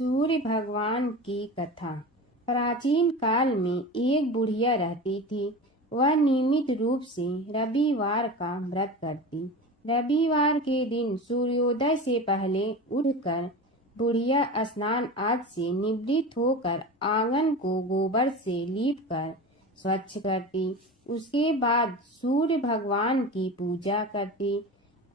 सूर्य भगवान की कथा। प्राचीन काल में एक बुढ़िया रहती थी। वह नियमित रूप से रविवार का व्रत करती। रविवार के दिन सूर्योदय से पहले उठकर बुढ़िया स्नान आदि से निवृत्त होकर आंगन को गोबर से लीपकर स्वच्छ करती। उसके बाद सूर्य भगवान की पूजा करती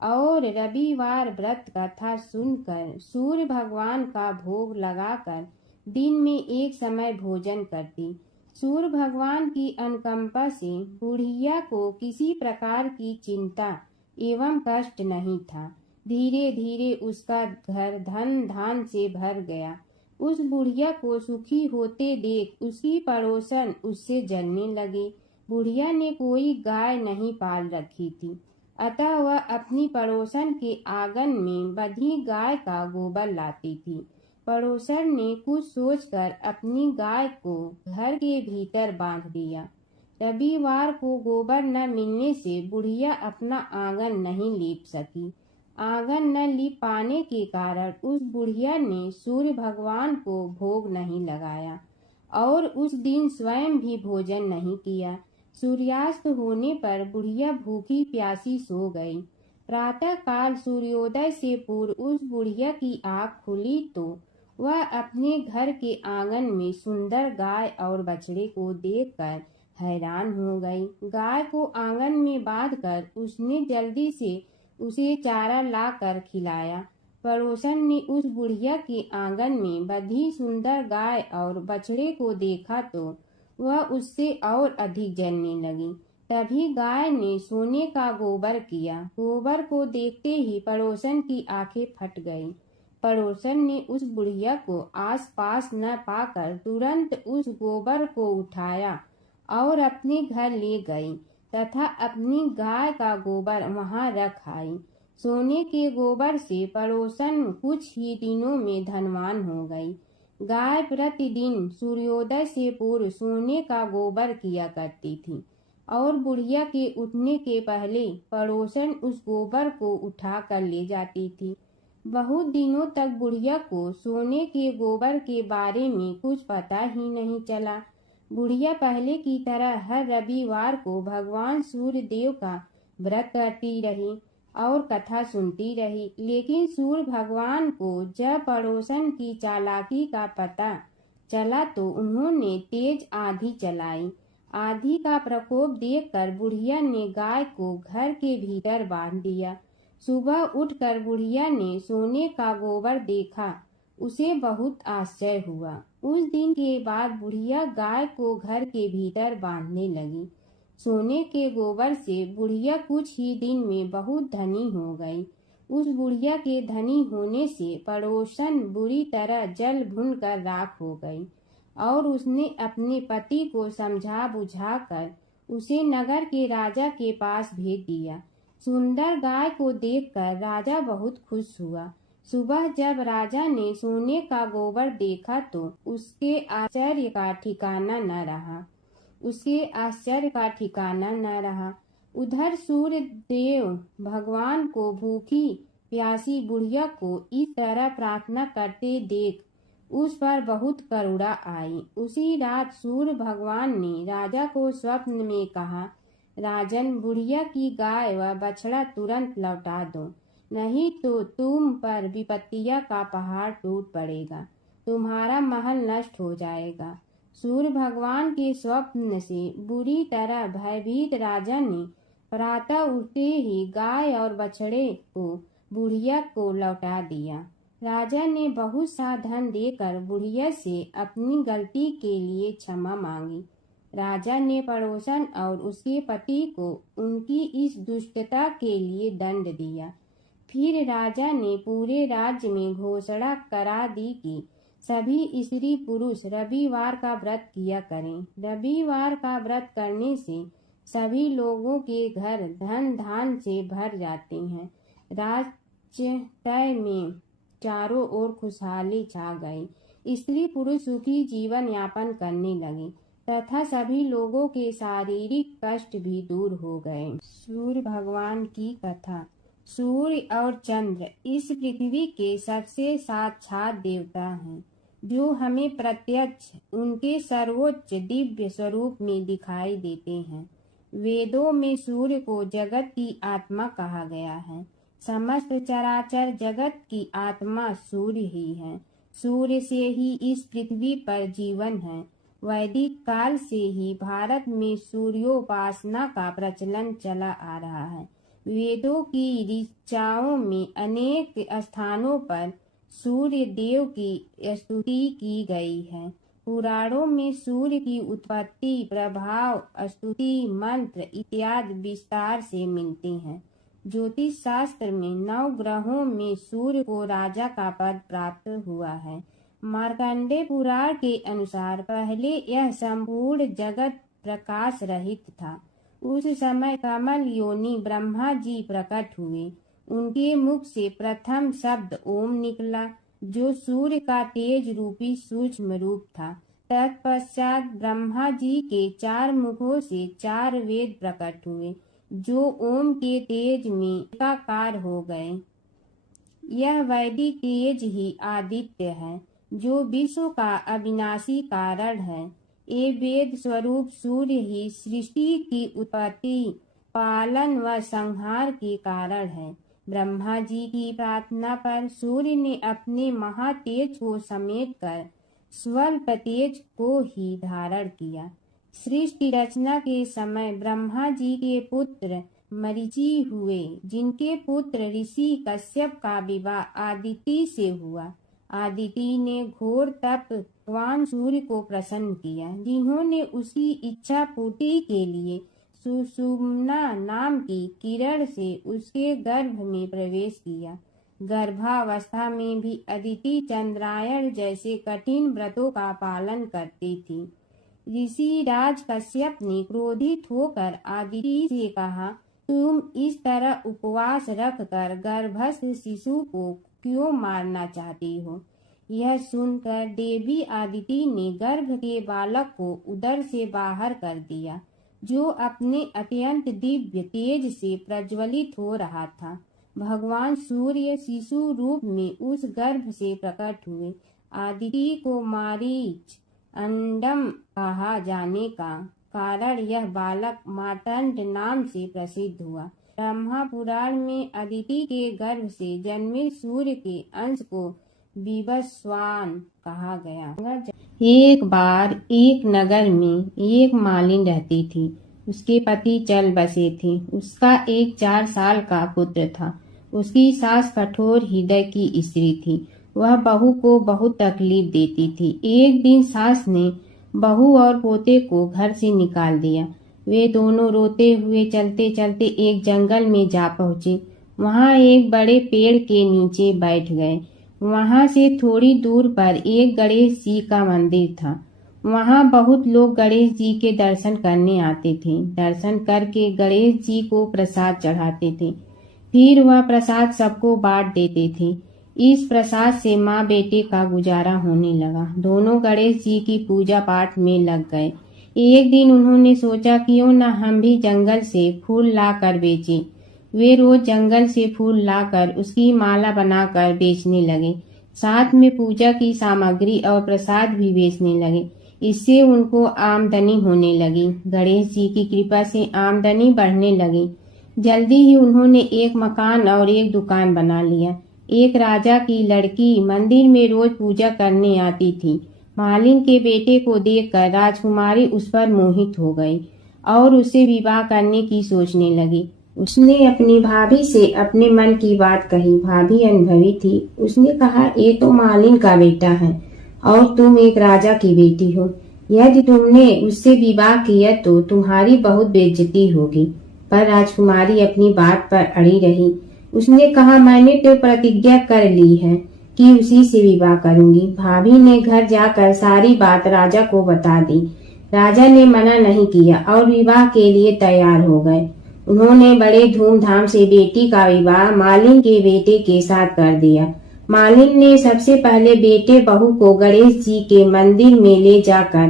और रविवार व्रत कथा सुनकर सूर्य भगवान का भोग लगाकर दिन में एक समय भोजन करती। सूर्य भगवान की अनुकंपा से बुढ़िया को किसी प्रकार की चिंता एवं कष्ट नहीं था। धीरे धीरे उसका घर धन धान से भर गया। उस बुढ़िया को सुखी होते देख उसकी पड़ोसन उससे जलने लगी। बुढ़िया ने कोई गाय नहीं पाल रखी थी, अतः वह अपनी पड़ोसन के आंगन में बंधी गाय का गोबर लाती थी। पड़ोसन ने कुछ सोचकर अपनी गाय को घर के भीतर बांध दिया। रविवार को गोबर न मिलने से बुढ़िया अपना आंगन नहीं लीप सकी। आंगन न लीप पाने के कारण उस बुढ़िया ने सूर्य भगवान को भोग नहीं लगाया और उस दिन स्वयं भी भोजन नहीं किया। सूर्यास्त होने पर बुढ़िया भूखी प्यासी सो गई। प्रातः काल सूर्योदय से पूर्व उस बुढ़िया की आँख खुली तो वह अपने घर के आंगन में सुंदर गाय और बछड़े को देखकर हैरान हो गई। गाय को आंगन में बांधकर उसने जल्दी से उसे चारा लाकर खिलाया। पड़ोसन ने उस बुढ़िया के आंगन में बंधी सुंदर गाय और बछड़े को देखा तो वह उससे और अधिक जलने लगी। तभी गाय ने सोने का गोबर किया। गोबर को देखते ही पड़ोसन की आंखें फट गईं। पड़ोसन ने उस बुढ़िया को आस पास न पाकर तुरंत उस गोबर को उठाया और अपने घर ले गई तथा अपनी गाय का गोबर वहां रख आई। सोने के गोबर से पड़ोसन कुछ ही दिनों में धनवान हो गई। गाय प्रतिदिन सूर्योदय से पूर्व सोने का गोबर किया करती थी और बुढ़िया के उठने के पहले पड़ोसन उस गोबर को उठा कर ले जाती थी। बहुत दिनों तक बुढ़िया को सोने के गोबर के बारे में कुछ पता ही नहीं चला। बुढ़िया पहले की तरह हर रविवार को भगवान सूर्य देव का व्रत करती रही और कथा सुनती रही। लेकिन सूर्य भगवान को जब पड़ोसन की चालाकी का पता चला तो उन्होंने तेज आंधी चलाई। आंधी का प्रकोप देखकर बुढ़िया ने गाय को घर के भीतर बांध दिया। सुबह उठकर बुढ़िया ने सोने का गोबर देखा। उसे बहुत आश्चर्य हुआ। उस दिन के बाद बुढ़िया गाय को घर के भीतर बांधने लगी। सोने के गोबर से बुढ़िया कुछ ही दिन में बहुत धनी हो गई। उस बुढ़िया के धनी होने से पड़ोसन बुरी तरह जल भुन कर राख हो गई और उसने अपने पति को समझा बुझाकर उसे नगर के राजा के पास भेज दिया। सुंदर गाय को देखकर राजा बहुत खुश हुआ। सुबह जब राजा ने सोने का गोबर देखा तो उसके आश्चर्य का ठिकाना न रहा। उधर सूर्य देव भगवान को भूखी प्यासी बुढ़िया को इस तरह प्रार्थना करते देख उस पर बहुत करुणा आई। उसी रात सूर्य भगवान ने राजा को स्वप्न में कहा, राजन, बुढ़िया की गाय व बछड़ा तुरंत लौटा दो, नहीं तो तुम पर विपत्तियों का पहाड़ टूट पड़ेगा, तुम्हारा महल नष्ट हो जाएगा। सूर्य भगवान के स्वप्न से बुरी तरह भयभीत राजा ने प्रातः उठते ही गाय और बछड़े को बुढ़िया को लौटा दिया। राजा ने बहुत सा धन देकर बुढ़िया से अपनी गलती के लिए क्षमा मांगी। राजा ने पड़ोसन और उसके पति को उनकी इस दुष्टता के लिए दंड दिया। फिर राजा ने पूरे राज्य में घोषणा करा दी कि सभी स्त्री पुरुष रविवार का व्रत किया करें। रविवार का व्रत करने से सभी लोगों के घर धन धान से भर जाते हैं। राज्य में चारों ओर खुशहाली छा गई। स्त्री पुरुष सुखी जीवन यापन करने लगे तथा सभी लोगों के शारीरिक कष्ट भी दूर हो गए। सूर्य भगवान की कथा। सूर्य और चंद्र इस पृथ्वी के सबसे साक्षात देवता हैं। जो हमें प्रत्यक्ष उनके सर्वोच्च दिव्य स्वरूप में दिखाई देते हैं। वेदों में सूर्य को जगत की आत्मा कहा गया है। समस्त चराचर जगत की आत्मा सूर्य ही है। सूर्य से ही इस पृथ्वी पर जीवन है। वैदिक काल से ही भारत में सूर्योपासना का प्रचलन चला आ रहा है। वेदों की ऋचाओं में अनेक स्थानों पर सूर्य देव की स्तुति की गई है। पुराणों में सूर्य की उत्पत्ति, प्रभाव, स्तुति, मंत्र इत्यादि विस्तार से मिलते हैं। ज्योतिष शास्त्र में 9 ग्रहों में सूर्य को राजा का पद प्राप्त हुआ है। मार्कंडेय पुराण के अनुसार पहले यह संपूर्ण जगत प्रकाश रहित था। उस समय कमल योनि ब्रह्मा जी प्रकट हुए। उनके मुख से प्रथम शब्द ओम निकला, जो सूर्य का तेज रूपी सूक्ष्म रूप था। तत्पश्चात ब्रह्मा जी के 4 मुखों से 4 वेद प्रकट हुए, जो ओम के तेज में एकाकार हो गए। यह वैदिक तेज ही आदित्य है, जो विश्व का अविनाशी कारण है। ये वेद स्वरूप सूर्य ही सृष्टि की उत्पत्ति, पालन व संहार के कारण है। ब्रह्मा जी की प्रार्थना पर सूर्य ने अपने महातेज को समेटकर स्वल्प तेज को ही धारण किया। सृष्टि रचना के समय ब्रह्मा जी के पुत्र मरीचि हुए, जिनके पुत्र ऋषि कश्यप का विवाह आदिति से हुआ। आदिति ने घोर तप भगवान सूर्य को प्रसन्न किया, जिन्होंने उसकी इच्छा पूर्ति के लिए सुषुम्ना नाम की किरण से उसके गर्भ में प्रवेश किया। गर्भावस्था में भी अदिति चंद्रायण जैसे कठिन व्रतों का पालन करती थी। ऋषि राज कश्यप ने क्रोधित होकर आदिति से कहा, तुम इस तरह उपवास रखकर गर्भस्थ शिशु को क्यों मारना चाहती हो? यह सुनकर देवी आदिति ने गर्भ के बालक को उदर से बाहर कर दिया, जो अपने अत्यंत दिव्य तेज से प्रज्वलित हो रहा था। भगवान सूर्य शिशु रूप में उस गर्भ से प्रकट हुए। आदिति को मारीच अंडम कहा जाने का कारण यह बालक मार्तंड नाम से प्रसिद्ध हुआ। ब्रह्मा पुराण में अदिति के गर्भ से जन्मे सूर्य के अंश को विवस्वान कहा गया। एक बार एक नगर में एक मालिन रहती थी। उसके पति चल बसे थे। उसका एक 4 साल का पुत्र था। उसकी सास कठोर हृदय की स्त्री थी। वह बहू को बहुत तकलीफ देती थी। एक दिन सास ने बहू और पोते को घर से निकाल दिया। वे दोनों रोते हुए चलते चलते एक जंगल में जा पहुँचे। वहाँ एक बड़े पेड़ के नीचे बैठ गए। वहाँ से थोड़ी दूर पर एक गणेश जी का मंदिर था। वहाँ बहुत लोग गणेश जी के दर्शन करने आते थे। दर्शन करके गणेश जी को प्रसाद चढ़ाते थे। फिर वह प्रसाद सबको बांट देते थे। इस प्रसाद से माँ बेटे का गुजारा होने लगा। दोनों गणेश जी की पूजा पाठ में लग गए। एक दिन उन्होंने सोचा, क्यों न हम भी जंगल से फूल ला कर बेचें। वे रोज जंगल से फूल लाकर उसकी माला बनाकर बेचने लगे। साथ में पूजा की सामग्री और प्रसाद भी बेचने लगे। इससे उनको आमदनी होने लगी। गणेश जी की कृपा से आमदनी बढ़ने लगी। जल्दी ही उन्होंने एक मकान और एक दुकान बना लिया। एक राजा की लड़की मंदिर में रोज पूजा करने आती थी। मालिन के बेटे को देखकर राजकुमारी उस पर मोहित हो गई और उससे विवाह करने की सोचने लगी। उसने अपनी भाभी से अपने मन की बात कही। भाभी अनुभवी थी। उसने कहा, ये तो मालिन का बेटा है और तुम एक राजा की बेटी हो। यदि तुमने उससे विवाह किया तो तुम्हारी बहुत बेइज्जती होगी। पर राजकुमारी अपनी बात पर अड़ी रही। उसने कहा, मैंने तो प्रतिज्ञा कर ली है कि उसी से विवाह करूंगी। भाभी ने घर जाकर सारी बात राजा को बता दी। राजा ने मना नहीं किया और विवाह के लिए तैयार हो गए। उन्होंने बड़े धूमधाम से बेटी का विवाह मालिन के बेटे के साथ कर दिया। मालिन ने सबसे पहले बेटे बहू को गणेश जी के मंदिर में ले जाकर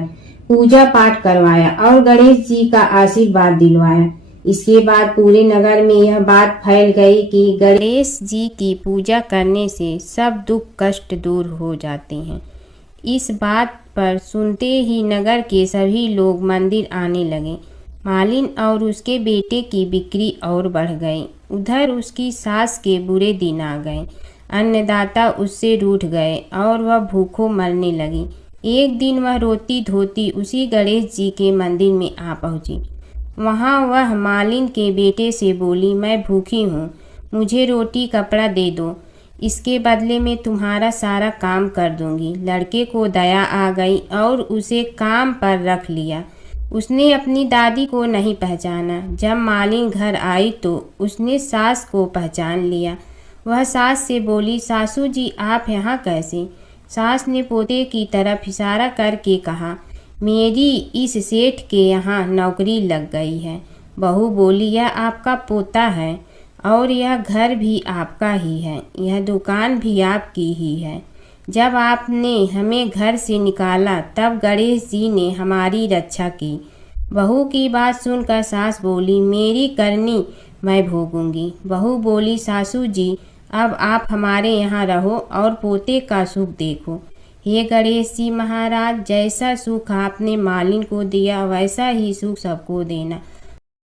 पूजा पाठ करवाया और गणेश जी का आशीर्वाद दिलवाया। इसके बाद पूरे नगर में यह बात फैल गई कि गणेश जी की पूजा करने से सब दुख कष्ट दूर हो जाते हैं। इस बात पर सुनते ही नगर के सभी लोग मंदिर आने लगे। मालिन और उसके बेटे की बिक्री और बढ़ गई। उधर उसकी सास के बुरे दिन आ गए। अन्नदाता उससे रूठ गए और वह भूखों मरने लगी। एक दिन वह रोती धोती उसी गणेश जी के मंदिर में आ पहुंची। वहां वह मालिन के बेटे से बोली, मैं भूखी हूँ, मुझे रोटी कपड़ा दे दो, इसके बदले में तुम्हारा सारा काम कर दूंगी। लड़के को दया आ गई और उसे काम पर रख लिया। उसने अपनी दादी को नहीं पहचाना। जब मालिन घर आई तो उसने सास को पहचान लिया। वह सास से बोली, सासू जी आप यहाँ कैसे? सास ने पोते की तरफ इशारा करके कहा, मेरी इस सेठ के यहाँ नौकरी लग गई है। बहू बोली, यह आपका पोता है और यह घर भी आपका ही है, यह दुकान भी आपकी ही है। जब आपने हमें घर से निकाला तब गणेश जी ने हमारी रक्षा की। बहू की बात सुनकर सास बोली, मेरी करनी मैं भोगूंगी। बहू बोली, सासू जी अब आप हमारे यहाँ रहो और पोते का सुख देखो। हे गणेश जी महाराज, जैसा सुख आपने मालिन को दिया वैसा ही सुख सबको देना।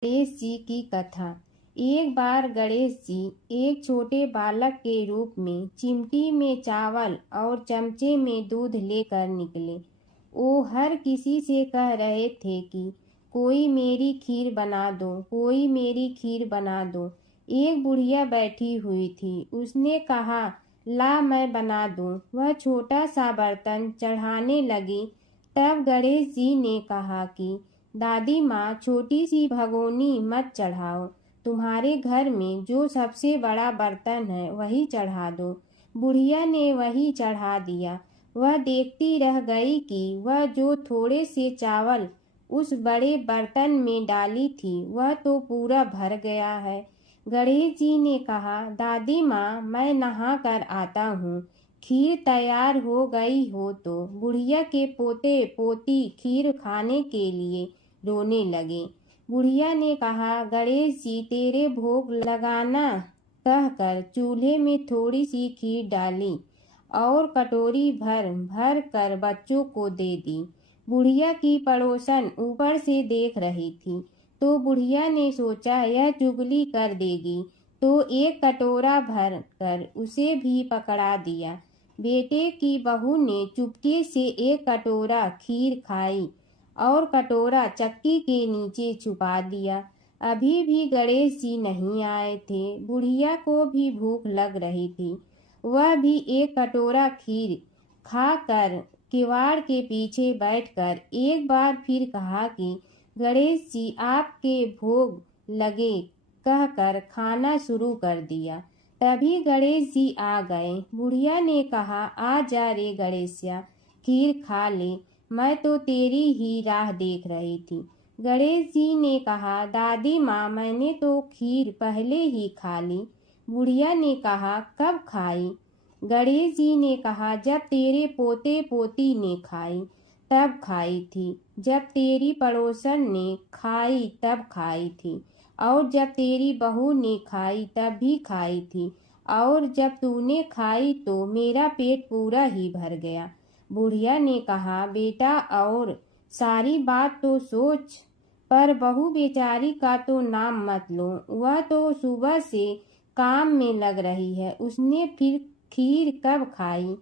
गणेश जी की कथा। एक बार गणेश जी एक छोटे बालक के रूप में चिमटी में चावल और चमचे में दूध लेकर निकले। वो हर किसी से कह रहे थे कि कोई मेरी खीर बना दो, कोई मेरी खीर बना दो। एक बुढ़िया बैठी हुई थी। उसने कहा, ला मैं बना दूं। वह छोटा सा बर्तन चढ़ाने लगी। तब गणेश जी ने कहा कि दादी माँ, छोटी सी भगोनी मत चढ़ाओ, तुम्हारे घर में जो सबसे बड़ा बर्तन है वही चढ़ा दो। बुढ़िया ने वही चढ़ा दिया। वह देखती रह गई कि वह जो थोड़े से चावल उस बड़े बर्तन में डाली थी वह तो पूरा भर गया है। गणेश जी ने कहा, दादी माँ मैं नहा कर आता हूँ, खीर तैयार हो गई हो तो। बुढ़िया के पोते पोती खीर खाने के लिए रोने लगे। बुढ़िया ने कहा, गणेश जी तेरे भोग लगाना कहकर चूल्हे में थोड़ी सी खीर डाली और कटोरी भर भर कर बच्चों को दे दी। बुढ़िया की पड़ोसन ऊपर से देख रही थी तो बुढ़िया ने सोचा यह चुगली कर देगी, तो एक कटोरा भर कर उसे भी पकड़ा दिया। बेटे की बहू ने चुपके से एक कटोरा खीर खाई और कटोरा चक्की के नीचे छुपा दिया। अभी भी गणेश जी नहीं आए थे। बुढ़िया को भी भूख लग रही थी। वह भी एक कटोरा खीर खाकर किवाड़ के पीछे बैठकर एक बार फिर कहा कि गणेश जी आपके भोग लगे कहकर खाना शुरू कर दिया। तभी गणेश जी आ गए। बुढ़िया ने कहा, आ जा रे गणेशिया, खीर खा ले, मैं तो तेरी ही राह देख रही थी। गणेश जी ने कहा, दादी माँ मैंने तो खीर पहले ही खा ली। बुढ़िया ने कहा, कब खाई? गणेश जी ने कहा, जब तेरे पोते पोती ने खाई तब खाई थी, जब तेरी पड़ोसन ने खाई तब खाई थी, और जब तेरी बहू ने खाई तब भी खाई थी, और जब तूने खाई तो मेरा पेट पूरा ही भर गया। बुढ़िया ने कहा, बेटा और सारी बात तो सोच, पर बहू बेचारी का तो नाम मत लो। वह तो सुबह से काम में लग रही है, उसने फिर खीर कब खाई?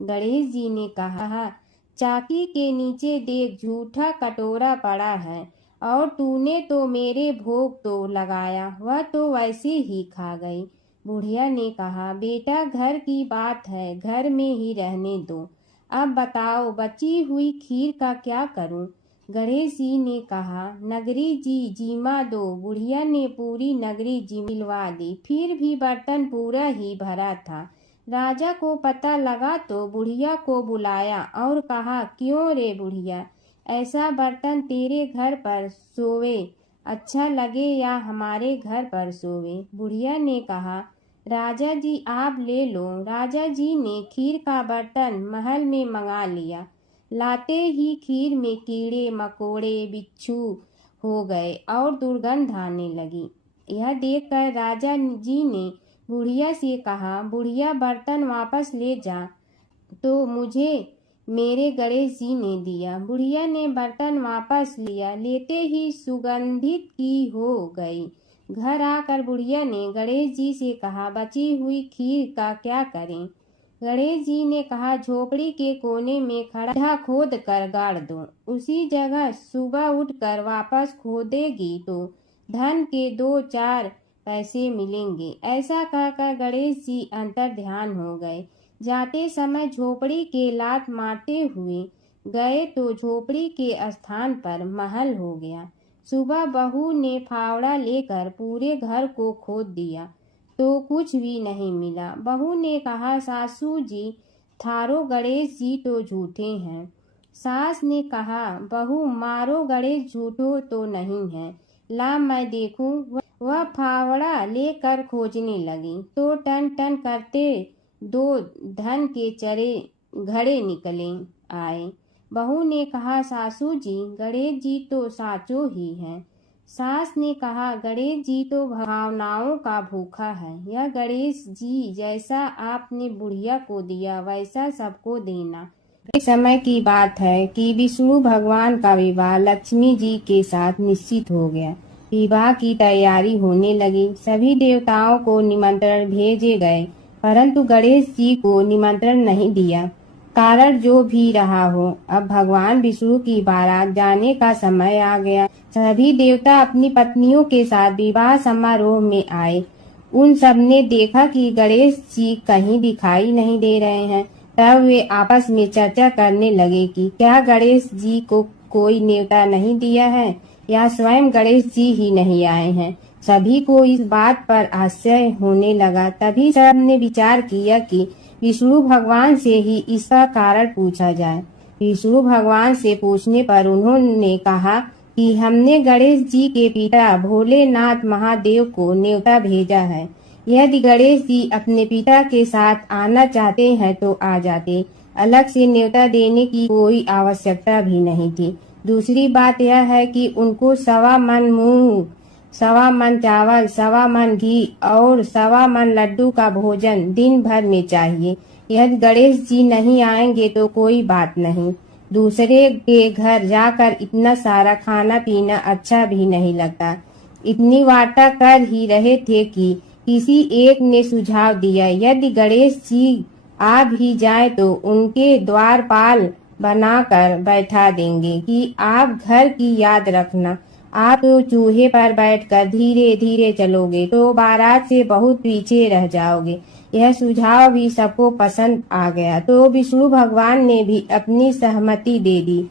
गणेश जी ने कहा, चाकी के नीचे देख झूठा कटोरा पड़ा है, और तूने तो मेरे भोग तो लगाया, वह तो वैसे ही खा गई। बुढ़िया ने कहा, बेटा घर की बात है, घर में ही रहने दो। अब बताओ बची हुई खीर का क्या करूं? गणेश जी ने कहा, नगरी जी जिमा दो। बुढ़िया ने पूरी नगरी जिलवा दी, फिर भी बर्तन पूरा ही भरा था। राजा को पता लगा तो बुढ़िया को बुलाया और कहा, क्यों रे बुढ़िया, ऐसा बर्तन तेरे घर पर सोवे अच्छा लगे या हमारे घर पर सोवे? बुढ़िया ने कहा, राजा जी आप ले लो। राजा जी ने खीर का बर्तन महल में मंगा लिया। लाते ही खीर में कीड़े मकोड़े बिच्छू हो गए और दुर्गंध आने लगी। यह देखकर राजा जी ने बुढ़िया से कहा, बुढ़िया बर्तन वापस ले जा तो मुझे मेरे गणेश जी ने दिया। बुढ़िया ने बर्तन वापस लिया, लेते ही सुगंधित की हो गई। घर आकर बुढ़िया ने गणेश जी से कहा, बची हुई खीर का क्या करें? गणेश जी ने कहा, झोपड़ी के कोने में खड्डा खोद कर गाड़ दो। उसी जगह सुबह उठकर वापस खोदेगी तो धन के 2-4 पैसे मिलेंगे। ऐसा कहकर गणेश जी अंतर ध्यान हो गए। जाते समय झोपड़ी के लात मारते हुए गए तो झोपड़ी के स्थान पर महल हो गया। सुबह बहू ने फावड़ा लेकर पूरे घर को खोद दिया तो कुछ भी नहीं मिला। बहू ने कहा, सासू जी, थारो गणेश जी तो झूठे हैं। सास ने कहा, बहू मारो गणेश झूठो तो नहीं है, ला मैं देखूं। वह फावड़ा लेकर खोजने लगी तो टन टन करते 2 धन के घड़े निकले आए। बहू ने कहा, सासू जी, गणेश जी तो साचो ही हैं। सास ने कहा, गणेश जी तो भावनाओं का भूखा है। यह गणेश जी जैसा आपने बुढ़िया को दिया वैसा सबको देना। एक समय की बात है कि विष्णु भगवान का विवाह लक्ष्मी जी के साथ निश्चित हो गया। विवाह की तैयारी होने लगी। सभी देवताओं को निमंत्रण भेजे गए, परंतु गणेश जी को निमंत्रण नहीं दिया। कारण जो भी रहा हो, अब भगवान विष्णु की बारात जाने का समय आ गया। सभी देवता अपनी पत्नियों के साथ विवाह समारोह में आए। उन सब ने देखा कि गणेश जी कहीं दिखाई नहीं दे रहे हैं। तब वे आपस में चर्चा करने लगे कि क्या गणेश जी को कोई न्योता नहीं दिया है या स्वयं गणेश जी ही नहीं आए हैं। सभी को इस बात पर आश्चर्य होने लगा। तभी सब ने विचार किया कि विष्णु भगवान से ही इसका कारण पूछा जाए। विष्णु भगवान से पूछने पर उन्होंने कहा कि हमने गणेश जी के पिता भोलेनाथ महादेव को न्योता भेजा है। यदि गणेश जी अपने पिता के साथ आना चाहते हैं तो आ जाते, अलग से न्योता देने की कोई आवश्यकता भी नहीं थी। दूसरी बात यह है कि उनको 1.25 मन मूंग, 1.25 मन चावल, 1.25 मन घी और 1.25 मन लड्डू का भोजन दिन भर में चाहिए। यदि गणेश जी नहीं आएंगे तो कोई बात नहीं, दूसरे के घर जाकर इतना सारा खाना पीना अच्छा भी नहीं लगता। इतनी वार्ता कर ही रहे थे कि किसी एक ने सुझाव दिया, यदि गणेश जी आ भी जाए तो उनके द्वारपाल बनाकर बैठा देंगे कि आप घर की याद रखना। आप तो चूहे पर बैठकर धीरे धीरे चलोगे तो बारात से बहुत पीछे रह जाओगे। यह सुझाव भी सबको पसंद आ गया तो विष्णु भगवान ने भी अपनी सहमति दे दी।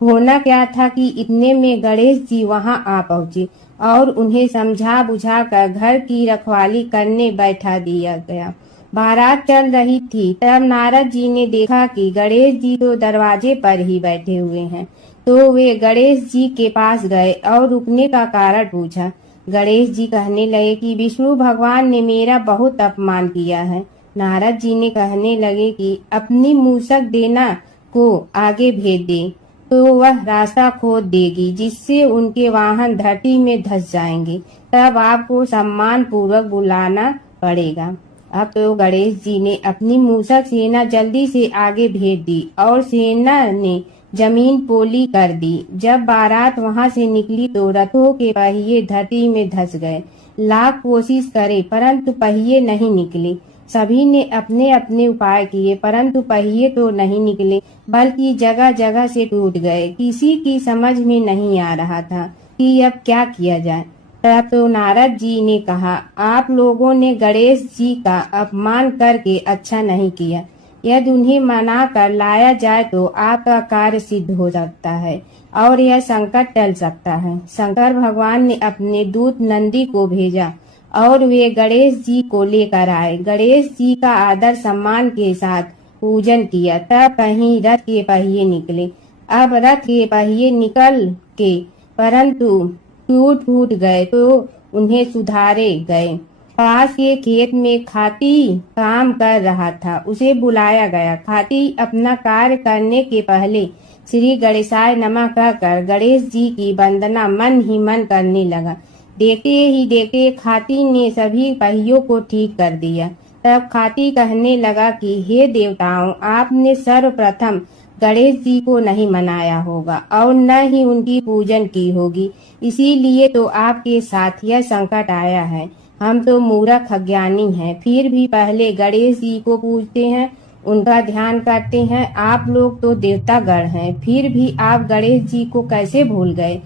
होना क्या था कि इतने में गणेश जी वहां आ पहुंचे और उन्हें समझा बुझा कर घर की रखवाली करने बैठा दिया गया। बारात चल रही थी, तब नारद जी ने देखा कि गणेश जी तो दरवाजे पर ही बैठे हुए हैं, तो वे गणेश जी के पास गए और रुकने का कारण पूछा। गणेश जी कहने लगे कि विष्णु भगवान ने मेरा बहुत अपमान किया है। नारद जी ने कहने लगे कि अपनी मूसक देना को आगे भेज दे तो वह रास्ता खोद देगी, जिससे उनके वाहन धरती में धंस जाएंगे। तब आपको सम्मान पूर्वक बुलाना पड़ेगा। अब तो गणेश जी ने अपनी मूसक सेना जल्दी से आगे भेज दी और सेना ने जमीन पोली कर दी। जब बारात वहां से निकली तो रथों के पहिए धरती में धंस गए। लाख कोशिश करे परंतु पहिए नहीं निकले। सभी ने अपने अपने उपाय किए परंतु पहिए तो नहीं निकले, बल्कि जगह जगह से टूट गए। किसी की समझ में नहीं आ रहा था कि अब क्या किया जाए। तब तो नारद जी ने कहा, आप लोगों ने गणेश जी का अपमान करके अच्छा नहीं किया। यदि उन्हें मना कर लाया जाए तो आपका कार्य सिद्ध हो सकता है और यह संकट टल सकता है। शंकर भगवान ने अपने दूत नंदी को भेजा और वे गणेश जी को लेकर आए। गणेश जी का आदर सम्मान के साथ पूजन किया। तब कहीं रथ के पहिए निकले। अब रथ के पहिए निकल के परंतु टूट फूट गए तो उन्हें सुधारे गए। पास के खेत में खाती काम कर रहा था, उसे बुलाया गया। खाती अपना कार्य करने के पहले श्री गणेशाय नमः कहकर गणेश जी की वंदना मन ही मन करने लगा। देखते ही देखते खाती ने सभी पहियों को ठीक कर दिया। तब खाती कहने लगा कि हे देवताओं, आपने सर्वप्रथम गणेश जी को नहीं मनाया होगा और न ही उनकी पूजन की होगी। इसीलिए तो आपके साथ यह संकट आया है। हम तो मूर्ख अज्ञानी हैं, फिर भी पहले गणेश जी को पूजते हैं, उनका ध्यान करते हैं। आप लोग तो देवतागण हैं, फिर भी आप गणेश जी को कैसे भूल गए?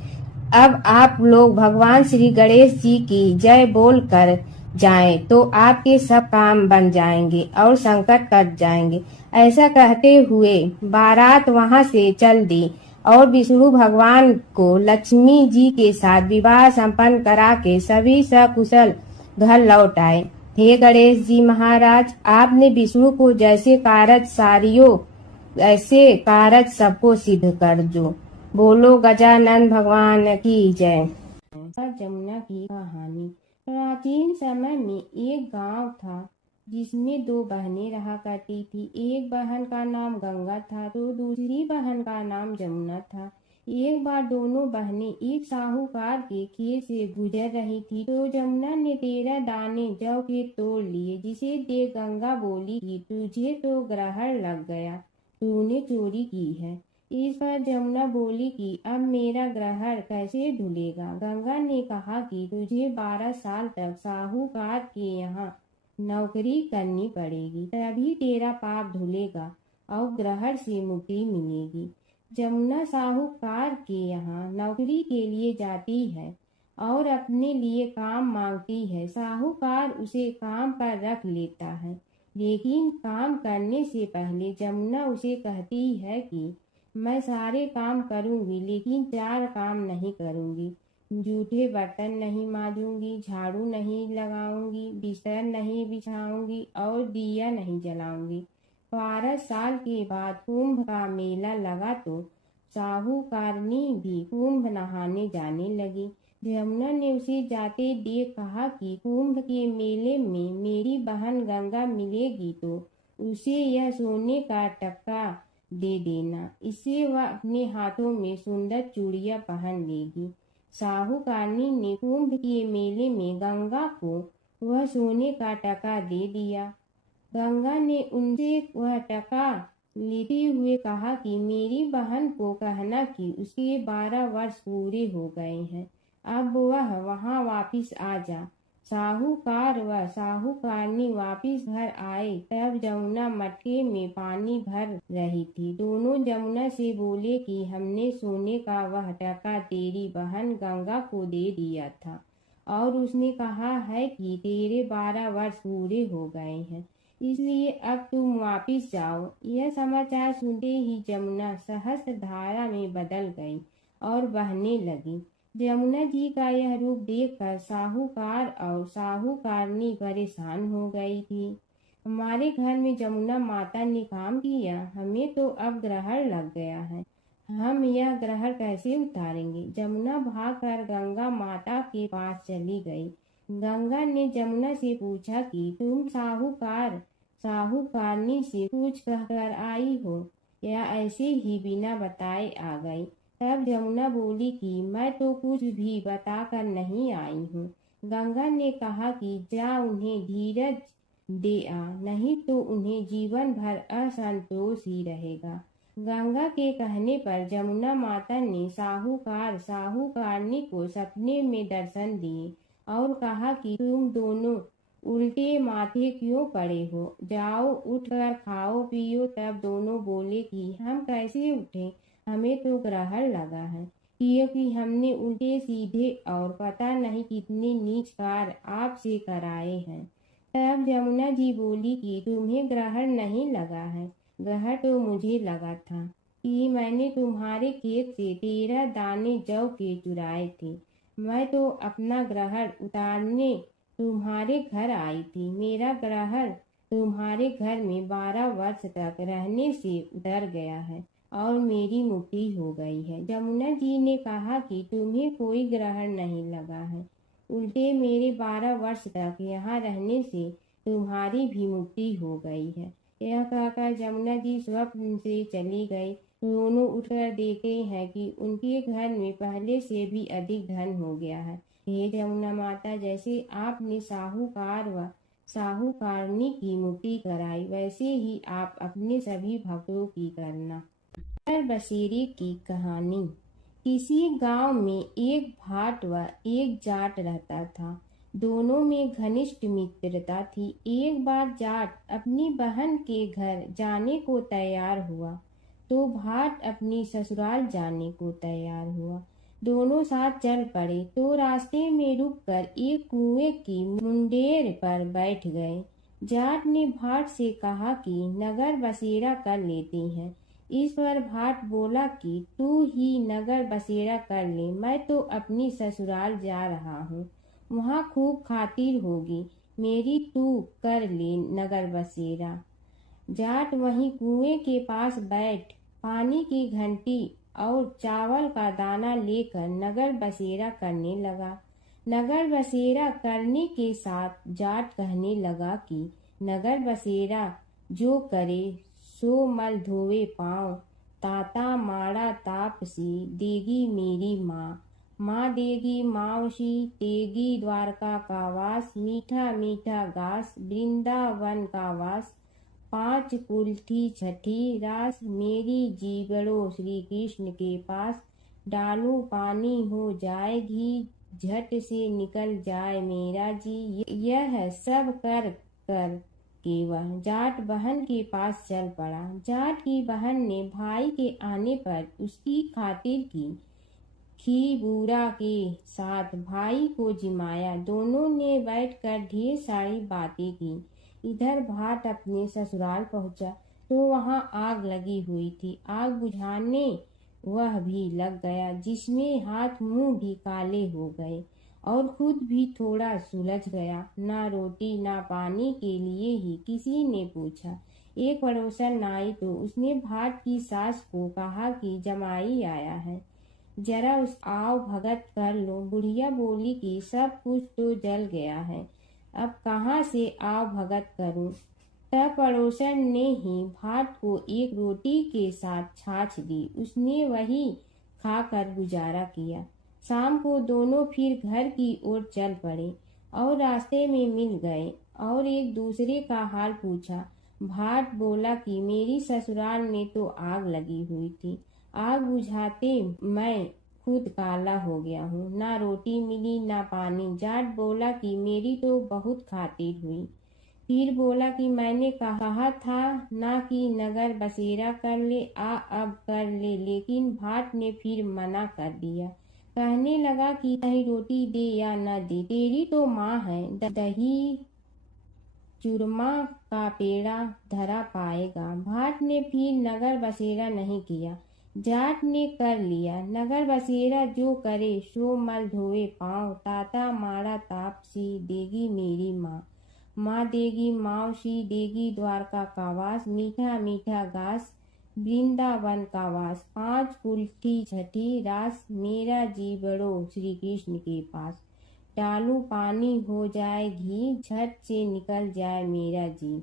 अब आप लोग भगवान श्री गणेश जी की जय बोल कर जाएं तो आपके सब काम बन जाएंगे और संकट कट जाएंगे। ऐसा कहते हुए बारात वहां से चल दी और विष्णु भगवान को लक्ष्मी जी के साथ विवाह संपन्न करा के सभी सकुशल घर लौट आए। हे गणेश जी महाराज, आपने विष्णु को जैसे कारज सारियो ऐसे कारज सबको सिद्ध कर जो। बोलो गजानन भगवान की जय। जमुना की कहानी। प्राचीन समय में एक गांव था जिसमें दो बहनें रहा करती थी। एक बहन का नाम गंगा था तो दूसरी बहन का नाम जमुना था। एक बार दोनों बहनें एक साहूकार के खेत से गुजर रही थी तो जमुना ने 13 दाने जौ के तोड़ लिए, जिसे देख गंगा बोली कि तुझे तो ग्रहण लग गया, तूने चोरी की है। इस पर जमुना बोली कि अब मेरा ग्रहण कैसे धुलेगा। गंगा ने कहा कि तुझे 12 साल तक साहूकार के यहाँ नौकरी करनी पड़ेगी, तभी तेरा पाप धुलेगा और ग्रहण से मुक्ति मिलेगी। जमुना साहूकार के यहाँ नौकरी के लिए जाती है और अपने लिए काम मांगती है। साहूकार उसे काम पर रख लेता है, लेकिन काम करने से पहले जमुना उसे कहती है कि मैं सारे काम करूंगी लेकिन 4 काम नहीं करूंगी। जूठे बर्तन नहीं मांजूंगी, झाड़ू नहीं लगाऊंगी, बिस्तर नहीं बिछाऊंगी और दिया नहीं जलाऊंगी। 12 साल के बाद कुंभ का मेला लगा तो साहूकारनी भी कुंभ नहाने जाने लगी। जमुना ने उसे जाते देख कहा कि कुंभ के मेले में मेरी बहन गंगा मिलेगी तो उसे यह सोने का टक्का दे देना, इससे वह अपने हाथों में सुंदर चूड़ियां पहन लेगी। साहूकारनी ने कुंभ के मेले में गंगा को वह सोने का टका दे दिया। गंगा ने उनसे वह टका लेते हुए कहा कि मेरी बहन को कहना कि उसके 12 वर्ष पूरे हो गए हैं, अब वह वहां वापिस आ जा। साहूकार व साहूकारनी वापिस घर आए तब जमुना मटके में पानी भर रही थी। दोनों जमुना से बोले कि हमने सोने का वह टका तेरी बहन गंगा को दे दिया था और उसने कहा है कि तेरे 12 वर्ष पूरे हो गए हैं, इसलिए अब तुम वापिस जाओ। यह समाचार सुनते ही जमुना सहस्त्र धारा में बदल गई और बहने लगी। जमुना जी का यह रूप देखकर साहूकार और साहूकारनी परेशान हो गई थी। हमारे घर में जमुना माता ने काम किया, हमें तो अब ग्रहण लग गया है, हम यह ग्रहण कैसे उतारेंगे। जमुना भागकर गंगा माता के पास चली गई। गंगा ने जमुना से पूछा कि तुम साहूकारनी से कुछ कहकर आई हो या ऐसे ही बिना बताए आ गई। तब जमुना बोली कि मैं तो कुछ भी बताकर नहीं आई हूँ। गंगा ने कहा कि जा उन्हें धीरज दे आ, नहीं तो उन्हें जीवन भर असंतोष ही रहेगा। गंगा के कहने पर जमुना माता ने साहूकारनी को सपने में दर्शन दिए और कहा कि तुम दोनों उल्टे माथे क्यों पड़े हो, जाओ उठकर खाओ पियो। तब दोनों बोले कि हम कैसे उठें, हमें तो ग्रहण लगा है, क्योंकि हमने उल्टे सीधे और पता नहीं कितने नीच कार्य आपसे कराए हैं। तब जमुना जी बोली कि तुम्हें ग्रहण नहीं लगा है, ग्रहण तो मुझे लगा था कि मैंने तुम्हारे खेत से 13 दाने जौ के चुराए थे। मैं तो अपना ग्रहण उतारने तुम्हारे घर आई थी। मेरा ग्रहण तुम्हारे घर में 12 वर्ष तक रहने से उतर गया है और मेरी मुक्ति हो गई है। जमुना जी ने कहा कि तुम्हें कोई ग्रहण नहीं लगा है, उल्टे मेरे 12 वर्ष तक यहाँ रहने से तुम्हारी भी मुक्ति हो गई है। यह कहकर जमुना जी स्वप्न से चली गई। दोनों उठकर देखते हैं कि उनके घर में पहले से भी अधिक धन हो गया है। हे जमुना माता, जैसे आपने साहूकार व साहूकारनी की मुक्ति कराई, वैसे ही आप अपने सभी भक्तों की करना। नगर बसेरे की कहानी। किसी गांव में एक भाट व एक जाट रहता था। दोनों में घनिष्ठ मित्रता थी। एक बार जाट अपनी बहन के घर जाने को तैयार हुआ तो भाट अपनी ससुराल जाने को तैयार हुआ। दोनों साथ चल पड़े तो रास्ते में रुककर एक कुएं की मुंडेर पर बैठ गए। जाट ने भाट से कहा कि नगर बसेरा कर लेते हैं। इस पर भाट बोला कि तू ही नगर बसेरा कर ले, मैं तो अपनी ससुराल जा रहा हूँ, वहाँ खूब खातिर होगी मेरी, तू कर ले नगर बसेरा। जाट वहीं कुएं के पास बैठ पानी की घंटी और चावल का दाना लेकर नगर बसेरा करने लगा। नगर बसेरा करने के साथ जाट कहने लगा कि नगर बसेरा जो करे सो मल धोवे पाँव, ताता माड़ा तापसी देगी मेरी माँ, माँ देगी मावशी तेगी द्वारका का वास, मीठा मीठा घास वृंदावन का वास, पाँच कुल्ठी छठी रास मेरी जीवड़ो श्री कृष्ण के पास, डालू पानी हो जाए घी झट से निकल जाए मेरा जी। यह सब कर कर के वह जाट बहन के पास चल पड़ा। जाट की बहन ने भाई के आने पर उसकी खातिर की खी बूरा के साथ भाई को जिमाया। दोनों ने बैठकर ढेर सारी बातें की। इधर भाट अपने ससुराल पहुंचा तो वहां आग लगी हुई थी। आग बुझाने वह भी लग गया, जिसमें हाथ मुंह भी काले हो गए और खुद भी थोड़ा सुलझ गया। ना रोटी ना पानी के लिए ही किसी ने पूछा। एक पड़ोसन आई तो उसने भाट की सास को कहा कि जमाई आया है, जरा उस आओ भगत कर लो। बुढ़िया बोली कि सब कुछ तो जल गया है, अब कहाँ से आओ भगत करूं। तब पड़ोसन ने ही भाट को एक रोटी के साथ छाछ दी। उसने वही खाकर गुजारा किया। शाम को दोनों फिर घर की ओर चल पड़े और रास्ते में मिल गए और एक दूसरे का हाल पूछा। भाट बोला कि मेरी ससुराल में तो आग लगी हुई थी, आग बुझाते मैं खुद काला हो गया हूँ, ना रोटी मिली ना पानी। जाट बोला कि मेरी तो बहुत खातिर हुई। फिर बोला कि मैंने कहा था ना कि नगर बसेरा कर ले, आ अब कर ले, लेकिन भाट ने फिर मना कर दिया। कहने लगा कि चाहे रोटी दे या न दे, तेरी तो माँ है, दही चूरमा का पेड़ा धरा पाएगा। भाट ने फिर नगर बसेरा नहीं किया। जाट ने कर लिया नगर बसेरा, जो करे सो मल धोए पाँव, ताता माड़ा तापसी देगी मेरी माँ, माँ देगी मावशी देगी द्वारका का वास, मीठा मीठा घास वृंदावन का वास, पाँच कुल्ठी छठी रास मेरा जीवड़ो श्री कृष्ण के पास, डालू पानी हो जाए घी झट से निकल जाए मेरा जी।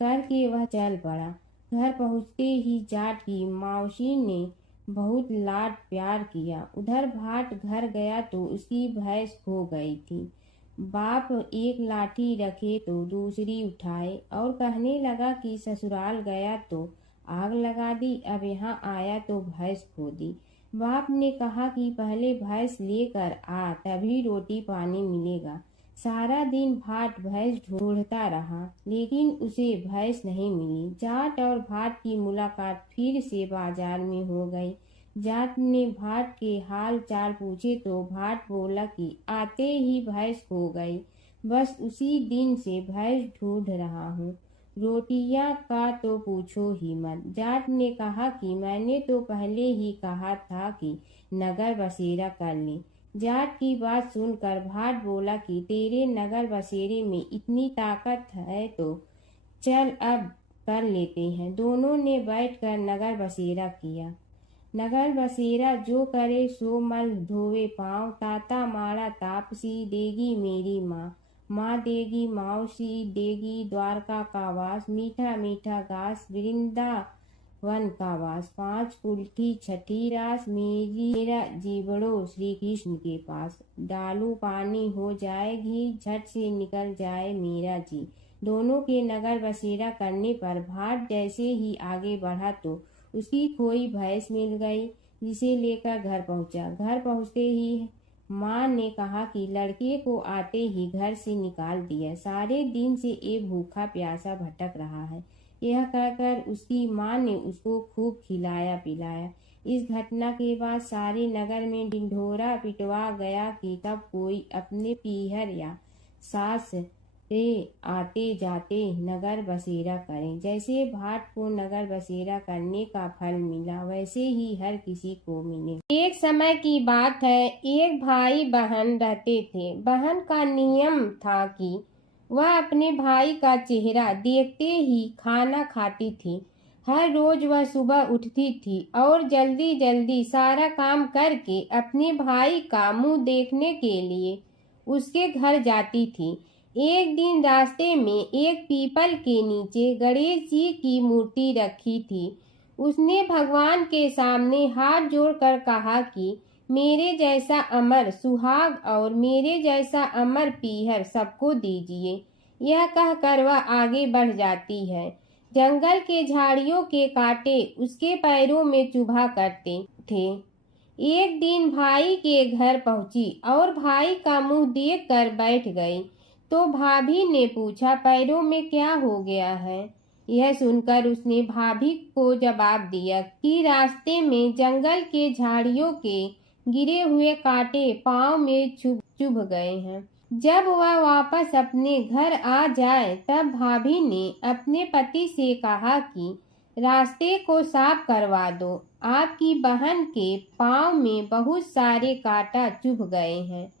करके वह चल पड़ा। घर पहुँचते ही जाट की मावशी ने बहुत लाड प्यार किया। उधर भाट घर गया तो उसकी भैंस खो गई थी। बाप एक लाठी रखे तो दूसरी उठाए और कहने लगा कि ससुराल गया तो आग लगा दी, अब यहाँ आया तो भैंस खो दी। बाप ने कहा कि पहले भैंस लेकर आ, तभी रोटी पानी मिलेगा। सारा दिन भाट भैंस ढूंढता रहा, लेकिन उसे भैंस नहीं मिली। जाट और भाट की मुलाकात फिर से बाजार में हो गई। जाट ने भाट के हाल चाल पूछे तो भाट बोला कि आते ही भैंस खो गई, बस उसी दिन से भैंस ढूंढ रहा हूँ। रोटियां का तो पूछो ही मत। जाट ने कहा कि मैंने तो पहले ही कहा था कि नगर बसेरा कर ले। जाट की बात सुनकर भाट बोला कि तेरे नगर बसेरे में इतनी ताकत है तो चल अब कर लेते हैं। दोनों ने बैठकर नगर बसेरा किया। नगर बसेरा जो करे सो मल धोवे पाँव, ताता माड़ा तापसी देगी मेरी माँ, माँ देगी मावशी देगी द्वारका का वास, मीठा मीठा घास वृंदावन का वास, पाँच कुल्ठी छठी रास मेरा जीवड़ो श्री कृष्ण के पास, डालू पानी हो जाए घी झट से निकल जाए मेरा जी। दोनों के नगर बसेरा करने पर भाट जैसे ही आगे बढ़ा तो उसकी खोई भैंस मिल गई, जिसे लेकर घर पहुंचा। घर पहुंचते ही माँ ने कहा कि लड़के को आते ही घर से निकाल दिया, सारे दिन से ये भूखा प्यासा भटक रहा है। यह कहकर उसकी माँ ने उसको खूब खिलाया पिलाया। इस घटना के बाद सारे नगर में ढिंढोरा पिटवा गया कि कब कोई अपने पीहर या सास से आते जाते नगर बसेरा करें। जैसे भाट को नगर बसेरा करने का फल मिला, वैसे ही हर किसी को मिले। एक समय की बात है, एक भाई बहन रहते थे। बहन का नियम था कि वह अपने भाई का चेहरा देखते ही खाना खाती थी। हर रोज वह सुबह उठती थी और जल्दी जल्दी सारा काम करके अपने भाई का मुंह देखने के लिए उसके घर जाती थी। एक दिन रास्ते में एक पीपल के नीचे गणेश जी की मूर्ति रखी थी। उसने भगवान के सामने हाथ जोड़कर कहा कि मेरे जैसा अमर सुहाग और मेरे जैसा अमर पीहर सबको दीजिए। यह कहकर वह आगे बढ़ जाती है। जंगल के झाड़ियों के कांटे उसके पैरों में चुभा करते थे। एक दिन भाई के घर पहुंची और भाई का मुंह देखकर बैठ गई। तो भाभी ने पूछा, पैरों में क्या हो गया है? यह सुनकर उसने भाभी को जवाब दिया कि रास्ते में जंगल के झाड़ियों के गिरे हुए कांटे पांव में चुभ गए हैं। जब वह वापस अपने घर आ जाए तब भाभी ने अपने पति से कहा कि रास्ते को साफ करवा दो, आपकी बहन के पांव में बहुत सारे कांटा चुभ गए हैं।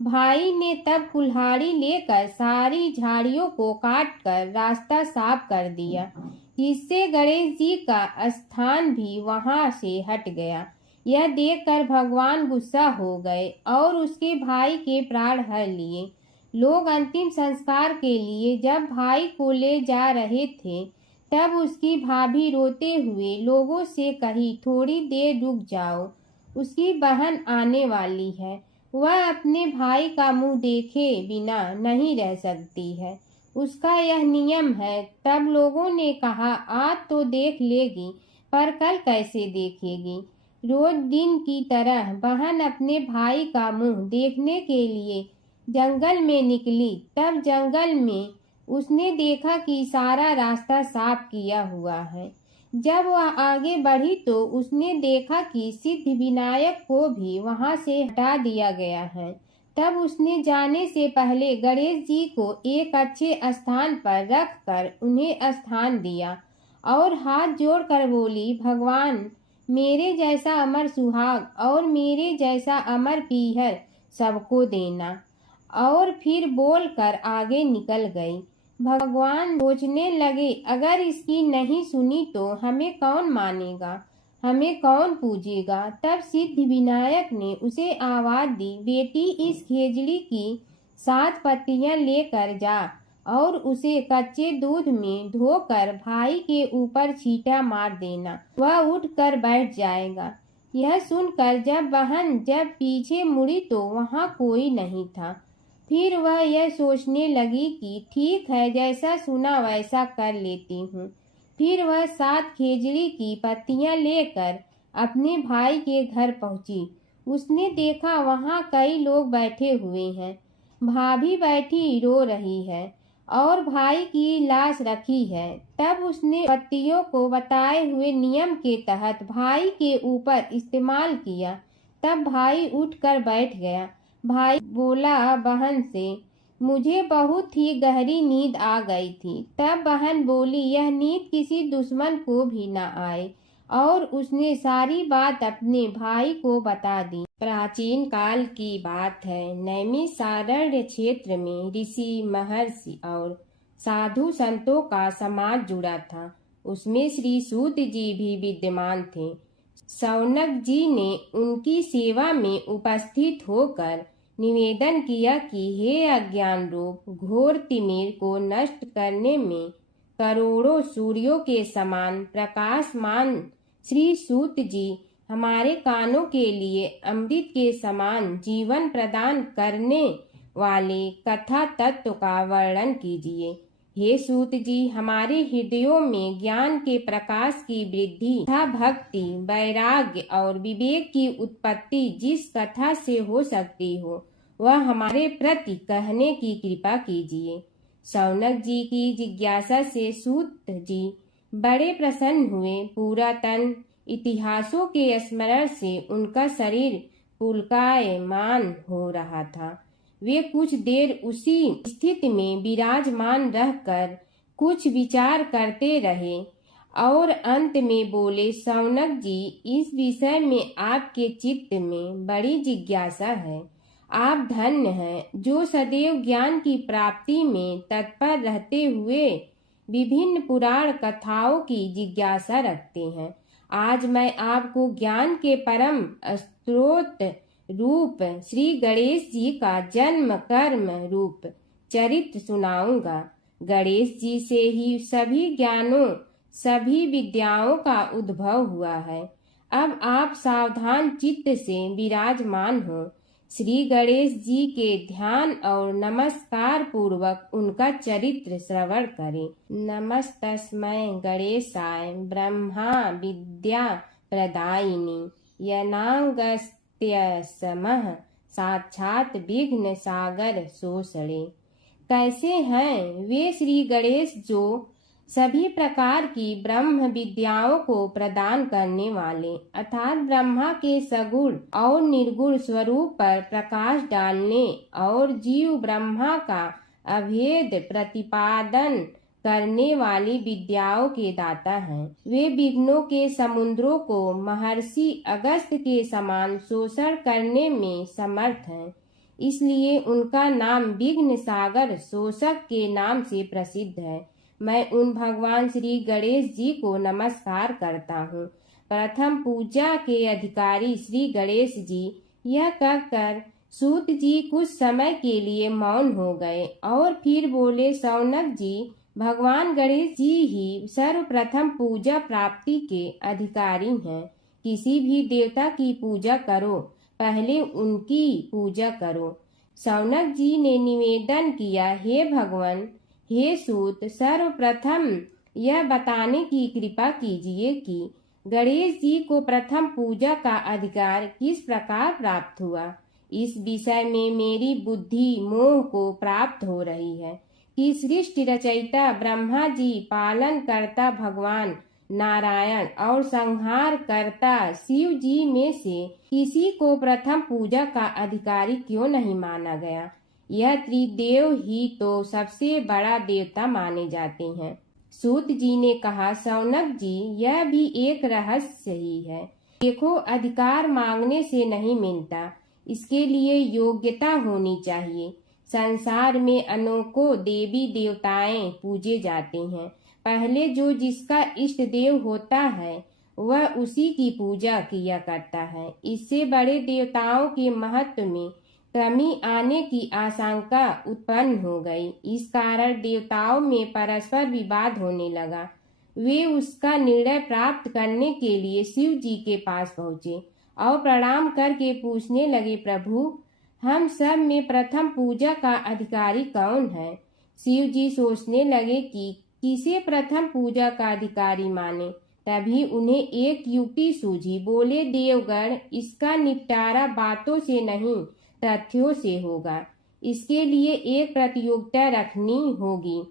भाई ने तब कुल्हाड़ी लेकर सारी झाड़ियों को काटकर रास्ता साफ कर दिया, जिससे गणेश जी का स्थान भी वहां से हट गया। यह देखकर भगवान गुस्सा हो गए और उसके भाई के प्राण हर लिए। लोग अंतिम संस्कार के लिए जब भाई को ले जा रहे थे तब उसकी भाभी रोते हुए लोगों से कही, थोड़ी देर रुक जाओ, उसकी बहन आने वाली है। वह अपने भाई का मुंह देखे बिना नहीं रह सकती है, उसका यह नियम है। तब लोगों ने कहा, आज तो देख लेगी पर कल कैसे देखेगी? रोज दिन की तरह बहन अपने भाई का मुंह देखने के लिए जंगल में निकली। तब जंगल में उसने देखा कि सारा रास्ता साफ किया हुआ है। जब वह आगे बढ़ी तो उसने देखा कि सिद्धि विनायक को भी वहां से हटा दिया गया है। तब उसने जाने से पहले गणेश जी को एक अच्छे स्थान पर रखकर उन्हें स्थान दिया और हाथ जोड़कर बोली, भगवान मेरे जैसा अमर सुहाग और मेरे जैसा अमर पीहर सबको देना। और फिर बोलकर आगे निकल गई। भगवान सोचने लगे, अगर इसकी नहीं सुनी तो हमें कौन मानेगा, हमें कौन पूजेगा? तब सिद्धि विनायक ने उसे आवाज दी, बेटी इस खेजड़ी की 7 पत्तियां लेकर जा और उसे कच्चे दूध में धोकर भाई के ऊपर छींटा मार देना, वह उठकर बैठ जाएगा। यह सुनकर जब बहन पीछे मुड़ी तो वहां कोई नहीं था। फिर वह यह सोचने लगी कि ठीक है, जैसा सुना वैसा कर लेती हूँ। फिर वह 7 खेजड़ी की पत्तियां लेकर अपने भाई के घर पहुंची। उसने देखा वहां कई लोग बैठे हुए हैं। भाभी बैठी रो रही है और भाई की लाश रखी है। तब उसने पत्तियों को बताए हुए नियम के तहत भाई के ऊपर इस्तेमाल किया। तब भाई उठकर बैठ गया। भाई बोला बहन से, मुझे बहुत ही गहरी नींद आ गई थी। तब बहन बोली, यह नींद किसी दुश्मन को भी न आए, और उसने सारी बात अपने भाई को बता दी। प्राचीन काल की बात है। नैमिषारण्य क्षेत्र में ऋषि, महर्षि और साधु संतों का समाज जुड़ा था। उसमें श्री सूत जी भी विद्यमान थे। शौनक जी ने उनकी सेवा में उपस्थित होकर निवेदन किया कि हे अज्ञान रूप घोर तिमिर को नष्ट करने में करोड़ों सूर्यों के समान प्रकाशमान श्री सूत जी हमारे कानों के लिए अमृत के समान जीवन प्रदान करने वाले कथा तत्व का वर्णन कीजिए। हे सूत जी, हमारे हृदयों में ज्ञान के प्रकाश की वृद्धि तथा भक्ति, वैराग्य और विवेक की उत्पत्ति जिस कथा से हो सकती हो, वह हमारे प्रति कहने की कृपा कीजिए। शौनक जी की जिज्ञासा से सूत जी बड़े प्रसन्न हुए। पुरातन इतिहासों के स्मरण से उनका शरीर पुलकायमान हो रहा था। वे कुछ देर उसी स्थिति में विराजमान रहकर कुछ विचार करते रहे और अंत में बोले, शौनक जी, इस विषय में आपके चित्त में बड़ी जिज्ञासा है। आप धन्य हैं जो सदैव ज्ञान की प्राप्ति में तत्पर रहते हुए विभिन्न पुराण कथाओं की जिज्ञासा रखते हैं। आज मैं आपको ज्ञान के परम स्रोत रूप श्री गणेश जी का जन्म कर्म रूप चरित्र सुनाऊंगा। गणेश जी से ही सभी ज्ञानों, सभी विद्याओं का उद्भव हुआ है। अब आप सावधान चित्त से विराजमान हो। श्री गणेश जी के ध्यान और नमस्कार पूर्वक उनका चरित्र श्रवण करें। नमस्तस्मै गणेशाय ब्रह्मा विद्या प्रदायिनी यनागस्त्यसमः साक्षात विघ्न सागर सोसड़े। कैसे हैं वे श्री गणेश जो सभी प्रकार की ब्रह्म विद्याओं को प्रदान करने वाले, अर्थात ब्रह्मा के सगुण और निर्गुण स्वरूप पर प्रकाश डालने और जीव ब्रह्मा का अभेद प्रतिपादन करने वाली विद्याओं के दाता हैं। वे विघ्नों के समुद्रों को महर्षि अगस्त्य के समान शोषण करने में समर्थ हैं। इसलिए उनका नाम विघ्न सागर शोषक के नाम से प्रसिद्ध है। मैं उन भगवान श्री गणेश जी को नमस्कार करता हूँ। प्रथम पूजा के अधिकारी श्री गणेश जी, यह कहकर सूत जी कुछ समय के लिए मौन हो गए और फिर बोले, शौनक जी, भगवान गणेश जी ही सर्वप्रथम पूजा प्राप्ति के अधिकारी हैं। किसी भी देवता की पूजा करो, पहले उनकी पूजा करो। शौनक जी ने निवेदन किया, हे भगवान, हे सूत, सर्वप्रथम यह बताने की कृपा कीजिए कि गणेश जी को प्रथम पूजा का अधिकार किस प्रकार प्राप्त हुआ। इस विषय में मेरी बुद्धि मोह को प्राप्त हो रही है कि सृष्टि रचयिता ब्रह्मा जी, पालन करता भगवान नारायण और संहार करता शिव जी में से किसी को प्रथम पूजा का अधिकारी क्यों नहीं माना गया। यह त्रिदेव ही तो सबसे बड़ा देवता माने जाते हैं। सूत जी ने कहा, शौनक जी, यह भी एक रहस्य ही है। देखो, अधिकार मांगने से नहीं मिलता, इसके लिए योग्यता होनी चाहिए। संसार में अनेकों देवी देवताएं पूजे जाते हैं। पहले जो जिसका इष्ट देव होता है वह उसी की पूजा किया करता है। इससे बड़े देवताओं के महत्व में कमी आने की आशंका उत्पन्न हो गई। इस कारण देवताओं में परस्पर विवाद होने लगा। वे उसका निर्णय प्राप्त करने के लिए शिव जी के पास पहुँचे और प्रणाम करके पूछने लगे, प्रभु, हम सब में प्रथम पूजा का अधिकारी कौन है। शिव जी सोचने लगे कि किसे प्रथम पूजा का अधिकारी माने। तभी उन्हें एक युक्ति सूझी। बोले, देवगण, इसका निपटारा बातों से नहीं तथ्यों से होगा। इसके लिए एक प्रतियोगिता रखनी होगी,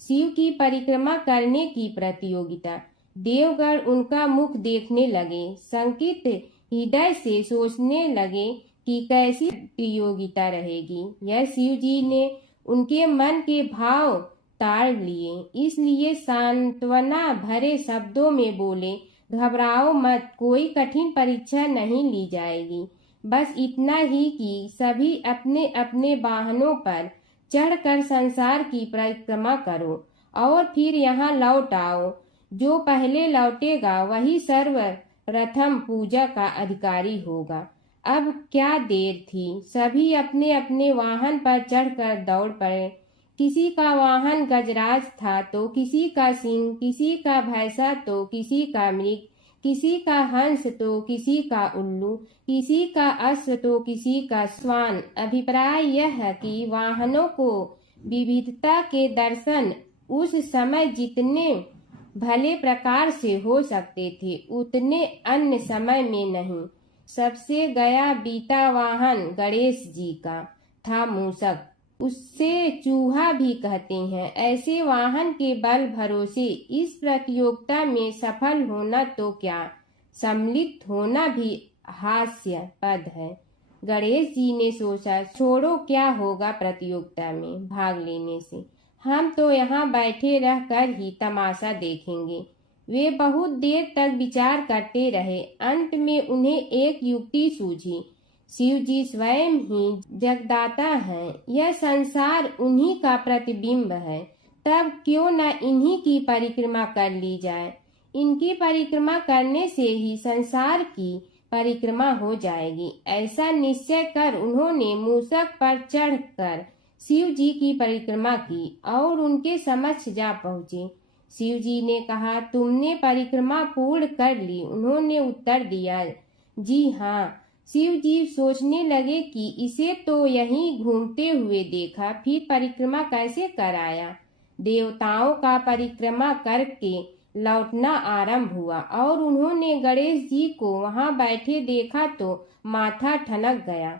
शिव की परिक्रमा करने की प्रतियोगिता। देवगण उनका मुख देखने लगे, शंकित हृदय से सोचने लगे कि कैसी प्रतियोगिता रहेगी। यह शिव जी ने उनके मन के भाव ताड़ लिए, इसलिए सांत्वना भरे शब्दों में बोले, घबराओ मत, कोई कठिन परीक्षा नहीं ली जाएगी। बस इतना ही कि सभी अपने अपने वाहनों पर चढ़कर संसार की परिक्रमा करो और फिर यहाँ लौट आओ। जो पहले लौटेगा वही सर्वप्रथम पूजा का अधिकारी होगा। अब क्या देर थी, सभी अपने अपने वाहन पर चढ़कर दौड़ पड़े। किसी का वाहन गजराज था तो किसी का सिंह, किसी का भैंसा तो किसी का मृग, किसी का हंस तो किसी का उल्लू, किसी का अश्व तो किसी का श्वान। अभिप्राय यह है कि वाहनों को विविधता के दर्शन उस समय जितने भले प्रकार से हो सकते थे उतने अन्य समय में नहीं। सबसे गया बीता वाहन गणेश जी का था मूषक, उससे चूहा भी कहते हैं। ऐसे वाहन के बल भरोसे इस प्रतियोगिता में सफल होना तो क्या, सम्मिलित होना भी हास्यास्पद है। गणेश जी ने सोचा, छोड़ो, क्या होगा प्रतियोगिता में भाग लेने से, हम तो यहाँ बैठे रह कर ही तमाशा देखेंगे। वे बहुत देर तक विचार करते रहे। अंत में उन्हें एक युक्ति सूझी। शिव जी स्वयं ही जगदाता हैं, यह संसार उन्हीं का प्रतिबिंब है, तब क्यों न इन्हीं की परिक्रमा कर ली जाए। इनकी परिक्रमा करने से ही संसार की परिक्रमा हो जाएगी। ऐसा निश्चय कर उन्होंने मूषक पर चढ़कर शिव जी की परिक्रमा की और उनके समक्ष जा पहुँचे। शिव जी ने कहा, तुमने परिक्रमा पूर्ण कर ली? उन्होंने उत्तर दिया, जी हाँ। शिव जी सोचने लगे कि इसे तो यहीं घूमते हुए देखा, फिर परिक्रमा कैसे कराया। देवताओं का परिक्रमा करके लौटना आरंभ हुआ और उन्होंने गणेश जी को वहां बैठे देखा तो माथा ठनक गया।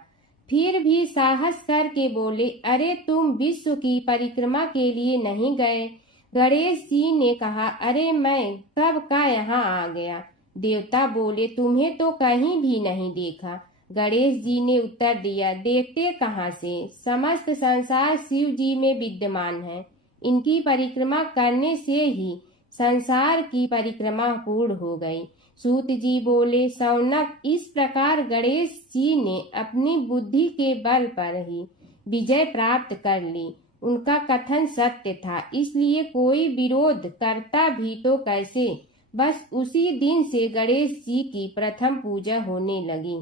फिर भी साहस करके बोले, अरे तुम विश्व की परिक्रमा के लिए नहीं गए? गणेश जी ने कहा, अरे मैं कब का यहाँ आ गया। देवता बोले, तुम्हें तो कहीं भी नहीं देखा। गणेश जी ने उत्तर दिया, देखते कहाँ से, समस्त संसार शिव जी में विद्यमान है। इनकी परिक्रमा करने से ही संसार की परिक्रमा पूर्ण हो गई। सूत जी बोले, शौनक, इस प्रकार गणेश जी ने अपनी बुद्धि के बल पर ही विजय प्राप्त कर ली। उनका कथन सत्य था, इसलिए कोई विरोध करता भी तो कैसे। बस उसी दिन से गणेश जी की प्रथम पूजा होने लगी।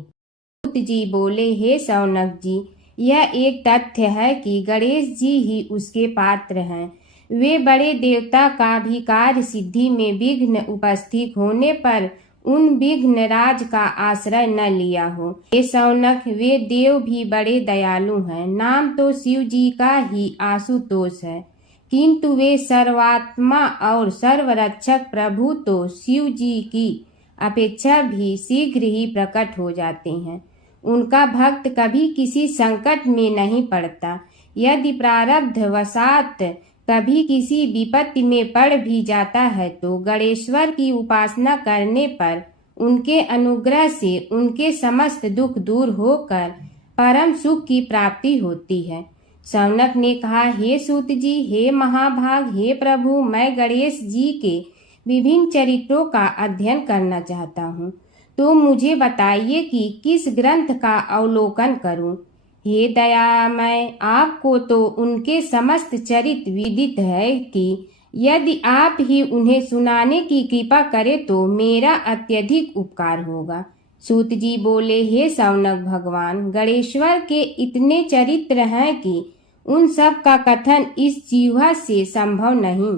सूत जी बोले, हे शौनक जी, यह एक तथ्य है कि गणेश जी ही उसके पात्र हैं। वे बड़े देवता का भी कार्य सिद्धि में विघ्न उपस्थित होने पर उन विघ्न राज का आश्रय न लिया हो। हे शौनक, वे देव भी बड़े दयालु हैं। नाम तो शिव जी का ही आशुतोष है, किंतु वे सर्वात्मा और सर्वरक्षक प्रभु तो शिव जी की अपेक्षा भी शीघ्र ही प्रकट हो जाते हैं। उनका भक्त कभी किसी संकट में नहीं पड़ता। यदि प्रारब्ध वशात कभी किसी विपत्ति में पड़ भी जाता है तो गणेश्वर की उपासना करने पर उनके अनुग्रह से उनके समस्त दुख दूर होकर परम सुख की प्राप्ति होती है। शौनक ने कहा, हे सूत जी, हे महाभाग, हे प्रभु, मैं गणेश जी के विभिन्न चरित्रों का अध्ययन करना चाहता हूँ, तो मुझे बताइए कि किस ग्रंथ का अवलोकन करूँ। हे दयामय, आपको तो उनके समस्त चरित्र विदित है कि यदि आप ही उन्हें सुनाने की कृपा करें तो मेरा अत्यधिक उपकार होगा। सूत जी बोले, हे शौनक भगवान, गणेश्वर के इतने चरित्र हैं कि उन सब का कथन इस जीवा से संभव नहीं,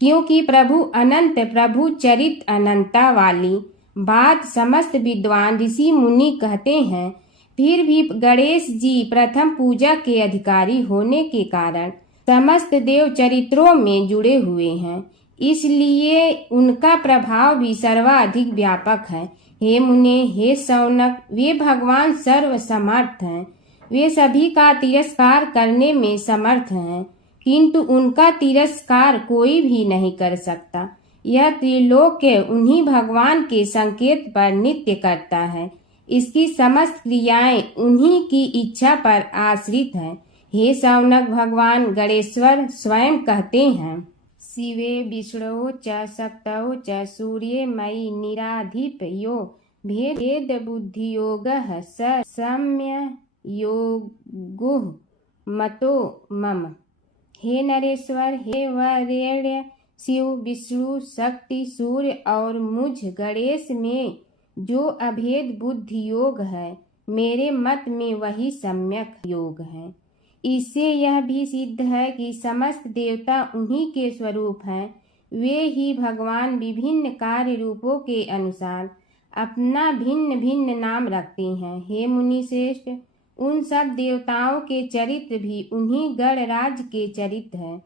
क्योंकि प्रभु अनंत, प्रभु चरित्र अनंता वाली बात समस्त विद्वान ऋषि मुनि कहते हैं। फिर भी गणेश जी प्रथम पूजा के अधिकारी होने के कारण समस्त देव चरित्रों में जुड़े हुए हैं, इसलिए उनका प्रभाव भी सर्वाधिक व्यापक है। हे मुने, हे शौनक, वे भगवान सर्व समर्थ हैं। वे सभी का तिरस्कार करने में समर्थ हैं, किंतु उनका तिरस्कार कोई भी नहीं कर सकता। यह त्रिलोक्य उन्हीं भगवान के संकेत पर नित्य करता है। इसकी समस्त क्रियाएं उन्हीं की इच्छा पर आश्रित हैं। हे शौनक भगवान गणेश्वर स्वयं कहते हैं, शिवे विष्णु च शक्तौ च सूर्ये मयि निराधिप यो भेद बुद्धि योग स सम्य योगो मतो मम। हे नरेश्वर, हे वरेण्य, शिव, विष्णु, शक्ति, सूर्य और मुझ गणेश में जो अभेद बुद्धि योग है, मेरे मत में वही सम्यक योग है। इससे यह भी सिद्ध है कि समस्त देवता उन्हीं के स्वरूप हैं। वे ही भगवान विभिन्न कार्य रूपों के अनुसार अपना भिन्न भिन्न नाम रखते हैं। हे मुनि श्रेष्ठ, उन सब देवताओं के चरित्र भी उन्हीं गणराज के चरित्र हैं।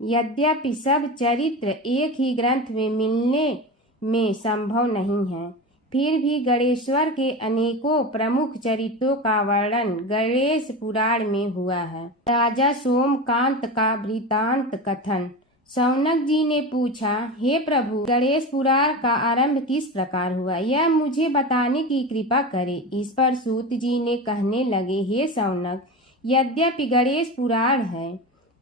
यद्यपि सब चरित्र एक ही ग्रंथ में मिलने में संभव नहीं है, फिर भी गणेश्वर के अनेकों प्रमुख चरित्रों का वर्णन गणेश पुराण में हुआ है। राजा सोमकांत का वृत्तांत कथन। शौनक जी ने पूछा, हे प्रभु, गणेश पुराण का आरंभ किस प्रकार हुआ, यह मुझे बताने की कृपा करें। इस पर सूत जी ने कहने लगे, हे शौनक, यद्यपि गणेश पुराण है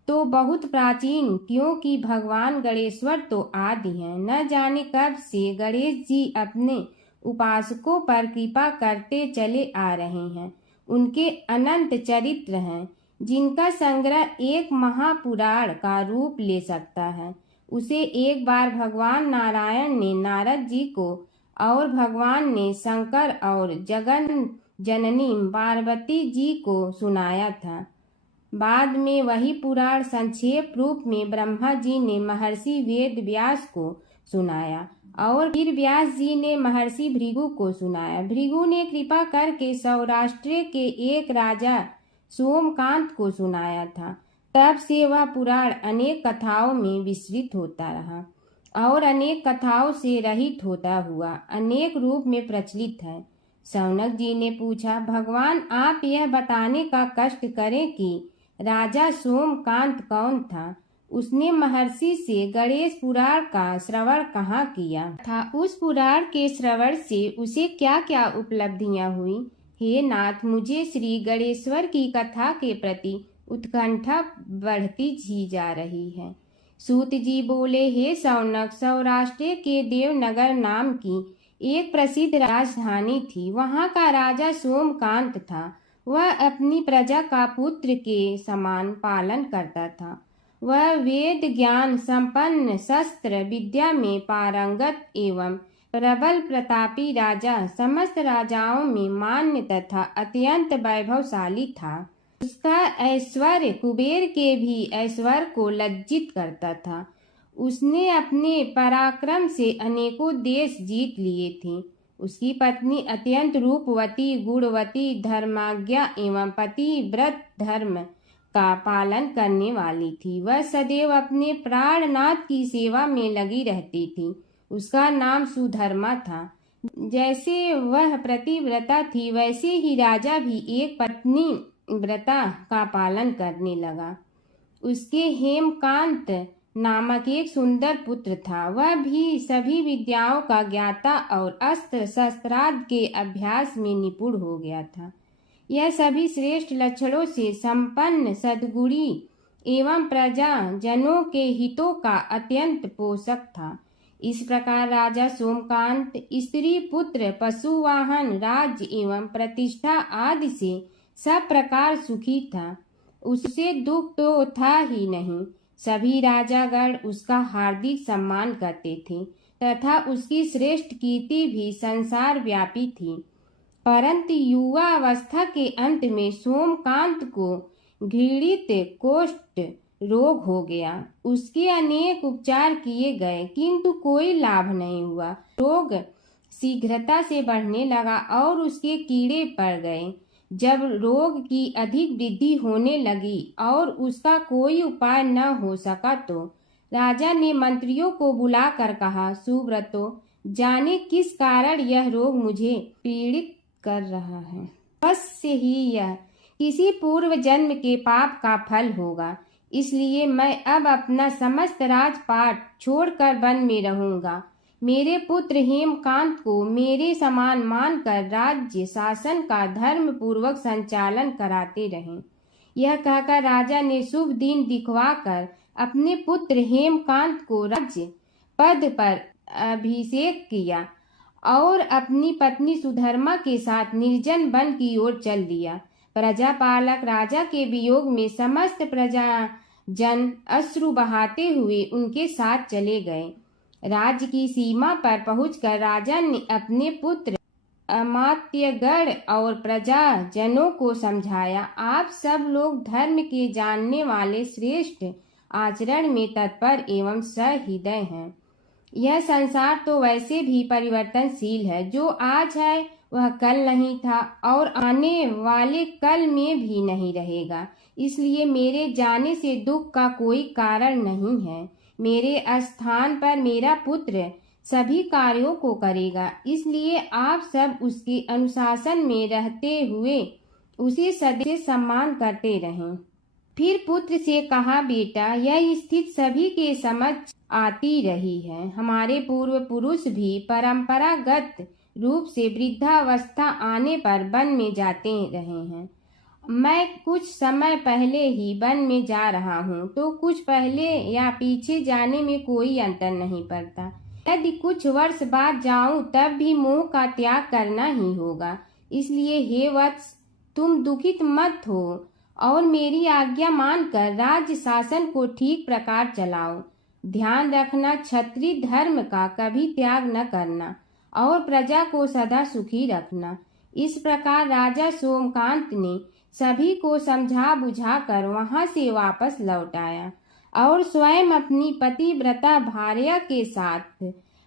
तो बहुत प्राचीन, क्योंकि भगवान गणेश्वर तो आदि हैं। न जाने कब से गणेश जी अपने उपासकों पर कृपा करते चले आ रहे हैं। उनके अनंत चरित्र हैं, जिनका संग्रह एक महापुराण का रूप ले सकता है। उसे एक बार भगवान नारायण ने नारद जी को और भगवान ने शंकर और जगन जननी पार्वती जी को सुनाया था। बाद में वही पुराण संक्षेप रूप में ब्रह्मा जी ने महर्षि वेद व्यास को सुनाया और फिर व्यास जी ने महर्षि भृगु को सुनाया। भृगु ने कृपा करके सौराष्ट्र के एक राजा सोमकांत को सुनाया था। तब से वह पुराण अनेक कथाओं में विस्तृत होता रहा और अनेक कथाओं से रहित होता हुआ अनेक रूप में प्रचलित है। शौनक जी ने पूछा, भगवान, आप यह बताने का कष्ट करें कि राजा सोमकांत कौन था। उसने महर्षि से गणेश पुराण का श्रवण कहाँ किया था, उस पुराण के श्रवण से उसे क्या क्या उपलब्धियां हुई। हे नाथ, मुझे श्री गणेश्वर की कथा के प्रति उत्कंठा बढ़ती ही जा रही है। सूत जी बोले, हे शौनक, सौराष्ट्र के देवनगर नाम की एक प्रसिद्ध राजधानी थी। वहाँ का राजा सोमकांत था। वह अपनी प्रजा का पुत्र के समान पालन करता था। वह वेद ज्ञान संपन्न, शस्त्र विद्या में पारंगत एवं प्रबल प्रतापी राजा, समस्त राजाओं में मान्य तथा अत्यंत वैभवशाली था। उसका ऐश्वर्य कुबेर के भी ऐश्वर्य को लज्जित करता था। उसने अपने पराक्रम से अनेकों देश जीत लिए थे। उसकी पत्नी अत्यंत रूपवती, गुणवती, धर्माज्ञा एवं पतिव्रत धर्म का पालन करने वाली थी। वह सदैव अपने प्राणनाथ की सेवा में लगी रहती थी। उसका नाम सुधर्मा था। जैसे वह प्रतिव्रता थी, वैसे ही राजा भी एक पत्नी व्रता का पालन करने लगा। उसके हेमकांत नामक एक सुंदर पुत्र था। वह भी सभी विद्याओं का ज्ञाता और अस्त्र शस्त्रादि के अभ्यास में निपुण हो गया था। यह सभी श्रेष्ठ लक्षणों से संपन्न, सद्गुणी एवं प्रजा जनों के हितों का अत्यंत पोषक था। इस प्रकार राजा सोमकांत स्त्री, पुत्र, पशु, वाहन, राज्य एवं प्रतिष्ठा आदि से सब प्रकार सुखी था। उससे दुख तो था ही नहीं। सभी राजागण उसका हार्दिक सम्मान करते थे तथा उसकी श्रेष्ठ कीर्ति भी संसार व्यापी थी। परंतु युवा अवस्था के अंत में सोमकांत को घृणित कोष्ठ रोग हो गया। उसके अनेक उपचार किए गए, किंतु कोई लाभ नहीं हुआ। रोग शीघ्रता से बढ़ने लगा और उसके कीड़े पड़ गए। जब रोग की अधिक वृद्धि होने लगी और उसका कोई उपाय न हो सका, तो राजा ने मंत्रियों को बुलाकर कहा, सुव्रतो, जाने किस कारण यह रोग मुझे पीड़ित कर रहा है। अवश्य ही यह किसी पूर्व जन्म के पाप का फल होगा। इसलिए मैं अब अपना समस्त राजपाट छोड़कर वन में रहूंगा। मेरे पुत्र हेमकांत को मेरे समान मानकर राज्य शासन का धर्म पूर्वक संचालन कराते रहें। यह कहकर राजा ने शुभ दिन दिखवाकर अपने पुत्र हेमकांत को राज्य पद पर अभिषेक किया और अपनी पत्नी सुधर्मा के साथ निर्जन वन की ओर चल दिया। प्रजापालक राजा के वियोग में समस्त प्रजा जन अश्रु बहाते हुए उनके साथ चले गए। राज्य की सीमा पर पहुंचकर राजा ने अपने पुत्र अमात्यगण और प्रजा जनों को समझाया, आप सब लोग धर्म के जानने वाले, श्रेष्ठ आचरण में तत्पर एवं सहृदय हैं। यह संसार तो वैसे भी परिवर्तनशील है। जो आज है वह कल नहीं था और आने वाले कल में भी नहीं रहेगा। इसलिए मेरे जाने से दुख का कोई कारण नहीं है। मेरे स्थान पर मेरा पुत्र सभी कार्यों को करेगा, इसलिए आप सब उसके अनुशासन में रहते हुए उसे सदैव सम्मान करते रहें। फिर पुत्र से कहा, बेटा, यह स्थिति सभी के समझ आती रही है। हमारे पूर्व पुरुष भी परंपरागत रूप से वृद्धावस्था आने पर वन में जाते रहे हैं। मैं कुछ समय पहले ही वन में जा रहा हूँ, तो कुछ पहले या पीछे जाने में कोई अंतर नहीं पड़ता। यदि कुछ वर्ष बाद जाऊं तब भी मोह का त्याग करना ही होगा। इसलिए हे वत्स, तुम दुखित मत हो और मेरी आज्ञा मानकर राज्य शासन को ठीक प्रकार चलाओ। ध्यान रखना, क्षत्रिय धर्म का कभी त्याग न करना और प्रजा को सदा सुखी रखना। इस प्रकार राजा सोमकांत ने सभी को समझा बुझा कर वहां से वापस लौट आया और स्वयं अपनी पतिव्रता भार्या के साथ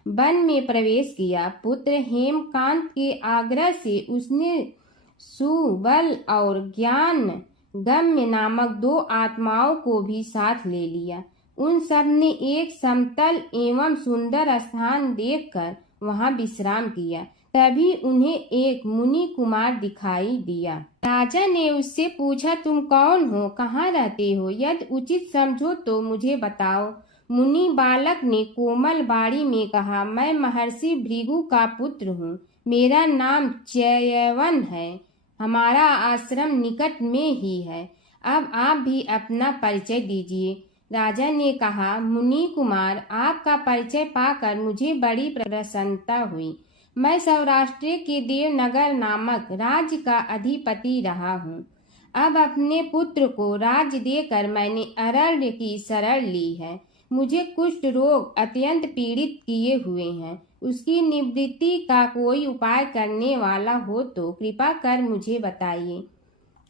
वन में प्रवेश किया। पुत्र हेमकांत के आग्रह से उसने सुबल और ज्ञान गम्य नामक 2 आत्माओं को भी साथ ले लिया। उन सब ने एक समतल एवं सुंदर स्थान देखकर वहां विश्राम किया। तभी उन्हें एक मुनि कुमार दिखाई दिया। राजा ने उससे पूछा, तुम कौन हो, कहाँ रहते हो? यदि उचित समझो तो मुझे बताओ। मुनि बालक ने कोमल बाड़ी में कहा, मैं महर्षि भृगु का पुत्र हूँ। मेरा नाम च्यवन है। हमारा आश्रम निकट में ही है। अब आप भी अपना परिचय दीजिए। राजा ने कहा, मुनि कुमार, आपका परिचय पाकर मुझे बड़ी प्रसन्नता हुई। मैं सौराष्ट्र के देवनगर नामक राज्य का अधिपति रहा हूँ। अब अपने पुत्र को राज्य देकर मैंने अरण्य की शरण ली है। मुझे कुष्ठ रोग अत्यंत पीड़ित किए हुए हैं। उसकी निवृत्ति का कोई उपाय करने वाला हो तो कृपा कर मुझे बताइए।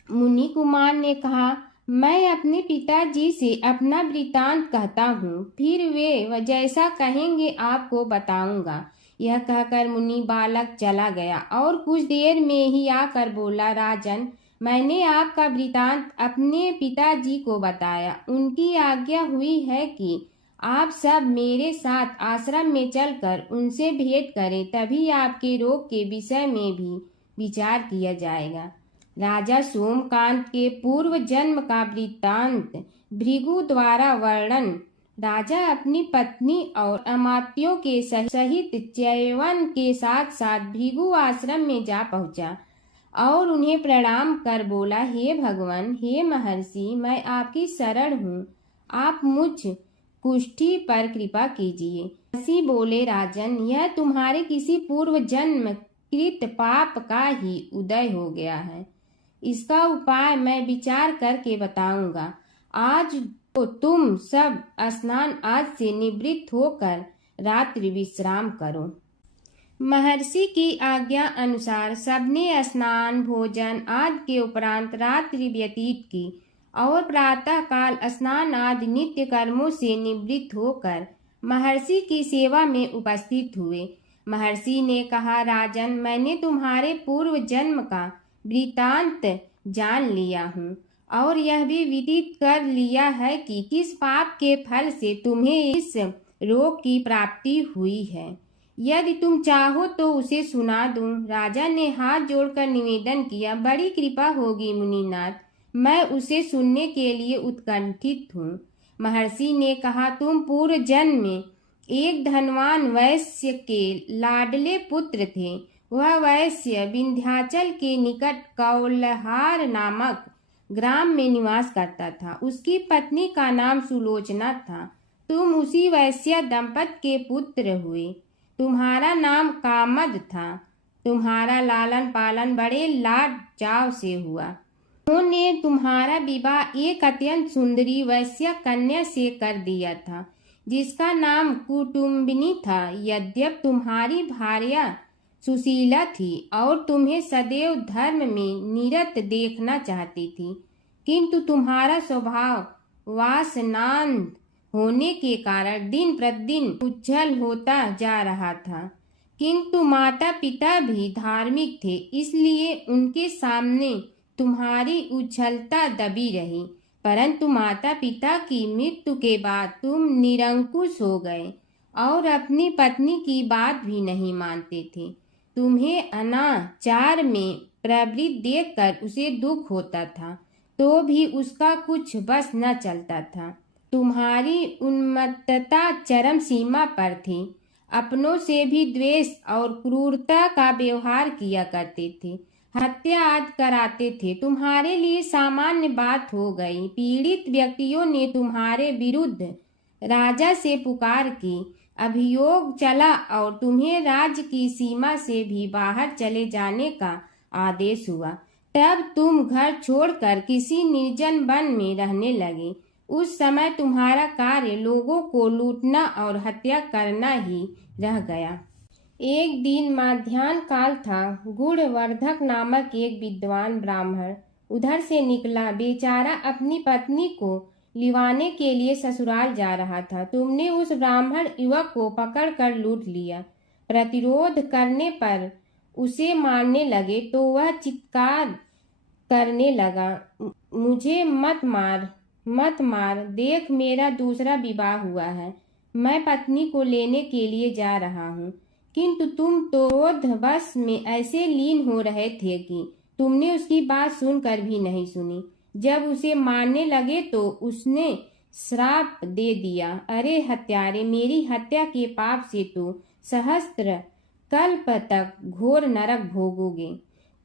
मुनि कुमार ने कहा, मैं अपने पिताजी से अपना वृतांत कहता हूँ, फिर वे जैसा कहेंगे आपको बताऊंगा। यह कहकर मुनि बालक चला गया और कुछ देर में ही आकर बोला, राजन, मैंने आपका वृतांत अपने पिताजी को बताया। उनकी आज्ञा हुई है कि आप सब मेरे साथ आश्रम में चलकर उनसे भेंट करें, तभी आपके रोग के विषय में भी विचार किया जाएगा। राजा सोमकांत के पूर्व जन्म का वृत्तांत भृगु द्वारा वर्णन। राजा अपनी पत्नी और अमात्यों के सहित च्यवन के साथ साथ भृगु आश्रम में जा पहुंचा और उन्हें प्रणाम कर बोला, हे भगवान, हे महर्षि, मैं आपकी शरण हूँ। आप मुझ कुष्ठी पर कृपा कीजिए। महर्षि बोले, राजन, यह तुम्हारे किसी पूर्व जन्म कृत पाप का ही उदय हो गया है। इसका उपाय मैं विचार करके बताऊंगा। आज तो तुम सब स्नान आज से निवृत्त होकर रात्रि विश्राम करो। महर्षि की आज्ञा अनुसार सबने स्नान भोजन आदि के उपरांत रात्रि व्यतीत की और प्रातः काल स्नान आदि नित्य कर्मों से निवृत्त होकर महर्षि की सेवा में उपस्थित हुए। महर्षि ने कहा, राजन, मैंने तुम्हारे पूर्व जन्म का वृतांत जान लिया हूँ और यह भी विदित कर लिया है कि किस पाप के फल से तुम्हें इस रोग की प्राप्ति हुई है। यदि तुम चाहो तो उसे सुना दूं। राजा ने हाथ जोड़कर निवेदन किया, बड़ी कृपा होगी मुनिनाथ, मैं उसे सुनने के लिए उत्कंठित हूँ। महर्षि ने कहा, तुम पूर्व जन्म में एक धनवान वैश्य के लाडले पुत्र थे। वह वैश्य विंध्याचल के निकट कौलहार नामक ग्राम में निवास करता था। उसकी पत्नी का नाम सुलोचना था। तुम उसी वैश्य दंपत के पुत्र हुए। तुम्हारा नाम कामद था। तुम्हारा लालन पालन बड़े लाड चाव से हुआ। उन्होंने तुम्हारा विवाह एक अत्यंत सुंदरी वैश्य कन्या से कर दिया था, जिसका नाम कुटुम्बिनी था। यद्यप तुम्हारी भार्या सुशीला थी और तुम्हें सदैव धर्म में निरत देखना चाहती थी, किंतु तुम्हारा स्वभाव वासनांध होने के कारण दिन प्रतिदिन उज्जवल होता जा रहा था। किंतु माता पिता भी धार्मिक थे, इसलिए उनके सामने तुम्हारी उछलता दबी रही। परंतु माता पिता की मृत्यु के बाद तुम निरंकुश हो गए और अपनी पत्नी की बात भी नहीं मानते थे। तुम्हें अनाचार में प्रवृत्त देखकर उसे दुख होता था, तो भी उसका कुछ बस न चलता था। तुम्हारी उन्मत्तता चरम सीमा पर थी। अपनों से भी द्वेष और क्रूरता का व्यवहार किया करते थे, हत्या आदि कराते थे। तुम्हारे लिए सामान्य बात हो गई। पीड़ित व्यक्तियों ने तुम्हारे विरुद्ध राजा से पुकार की, अभियोग चला और तुम्हें राज्य की सीमा से भी बाहर चले जाने का आदेश हुआ। तब तुम घर छोड़कर किसी निर्जन वन में रहने लगे। उस समय तुम्हारा कार्य लोगों को लूटना और हत्या करना ही रह गया। एक दिन मध्याह्न काल था। गुणवर्धक नामक एक विद्वान ब्राह्मण उधर से निकला। बेचारा अपनी पत्नी को लिवाने के लिए ससुराल जा रहा था। तुमने उस ब्राह्मण युवक को पकड़कर लूट लिया। प्रतिरोध करने पर उसे मारने लगे तो वह चित्कार करने लगा, मुझे मत मार, मत मार, देख मेरा दूसरा विवाह हुआ है, मैं पत्नी को लेने के लिए जा रहा हूँ। किंतु तुम तो क्रोधवश में ऐसे लीन हो रहे थे कि तुमने उसकी बात सुनकर भी नहीं सुनी। जब उसे मारने लगे तो उसने श्राप दे दिया, अरे हत्यारे, मेरी हत्या के पाप से तो सहस्त्र कल्प तक घोर नरक भोगोगे।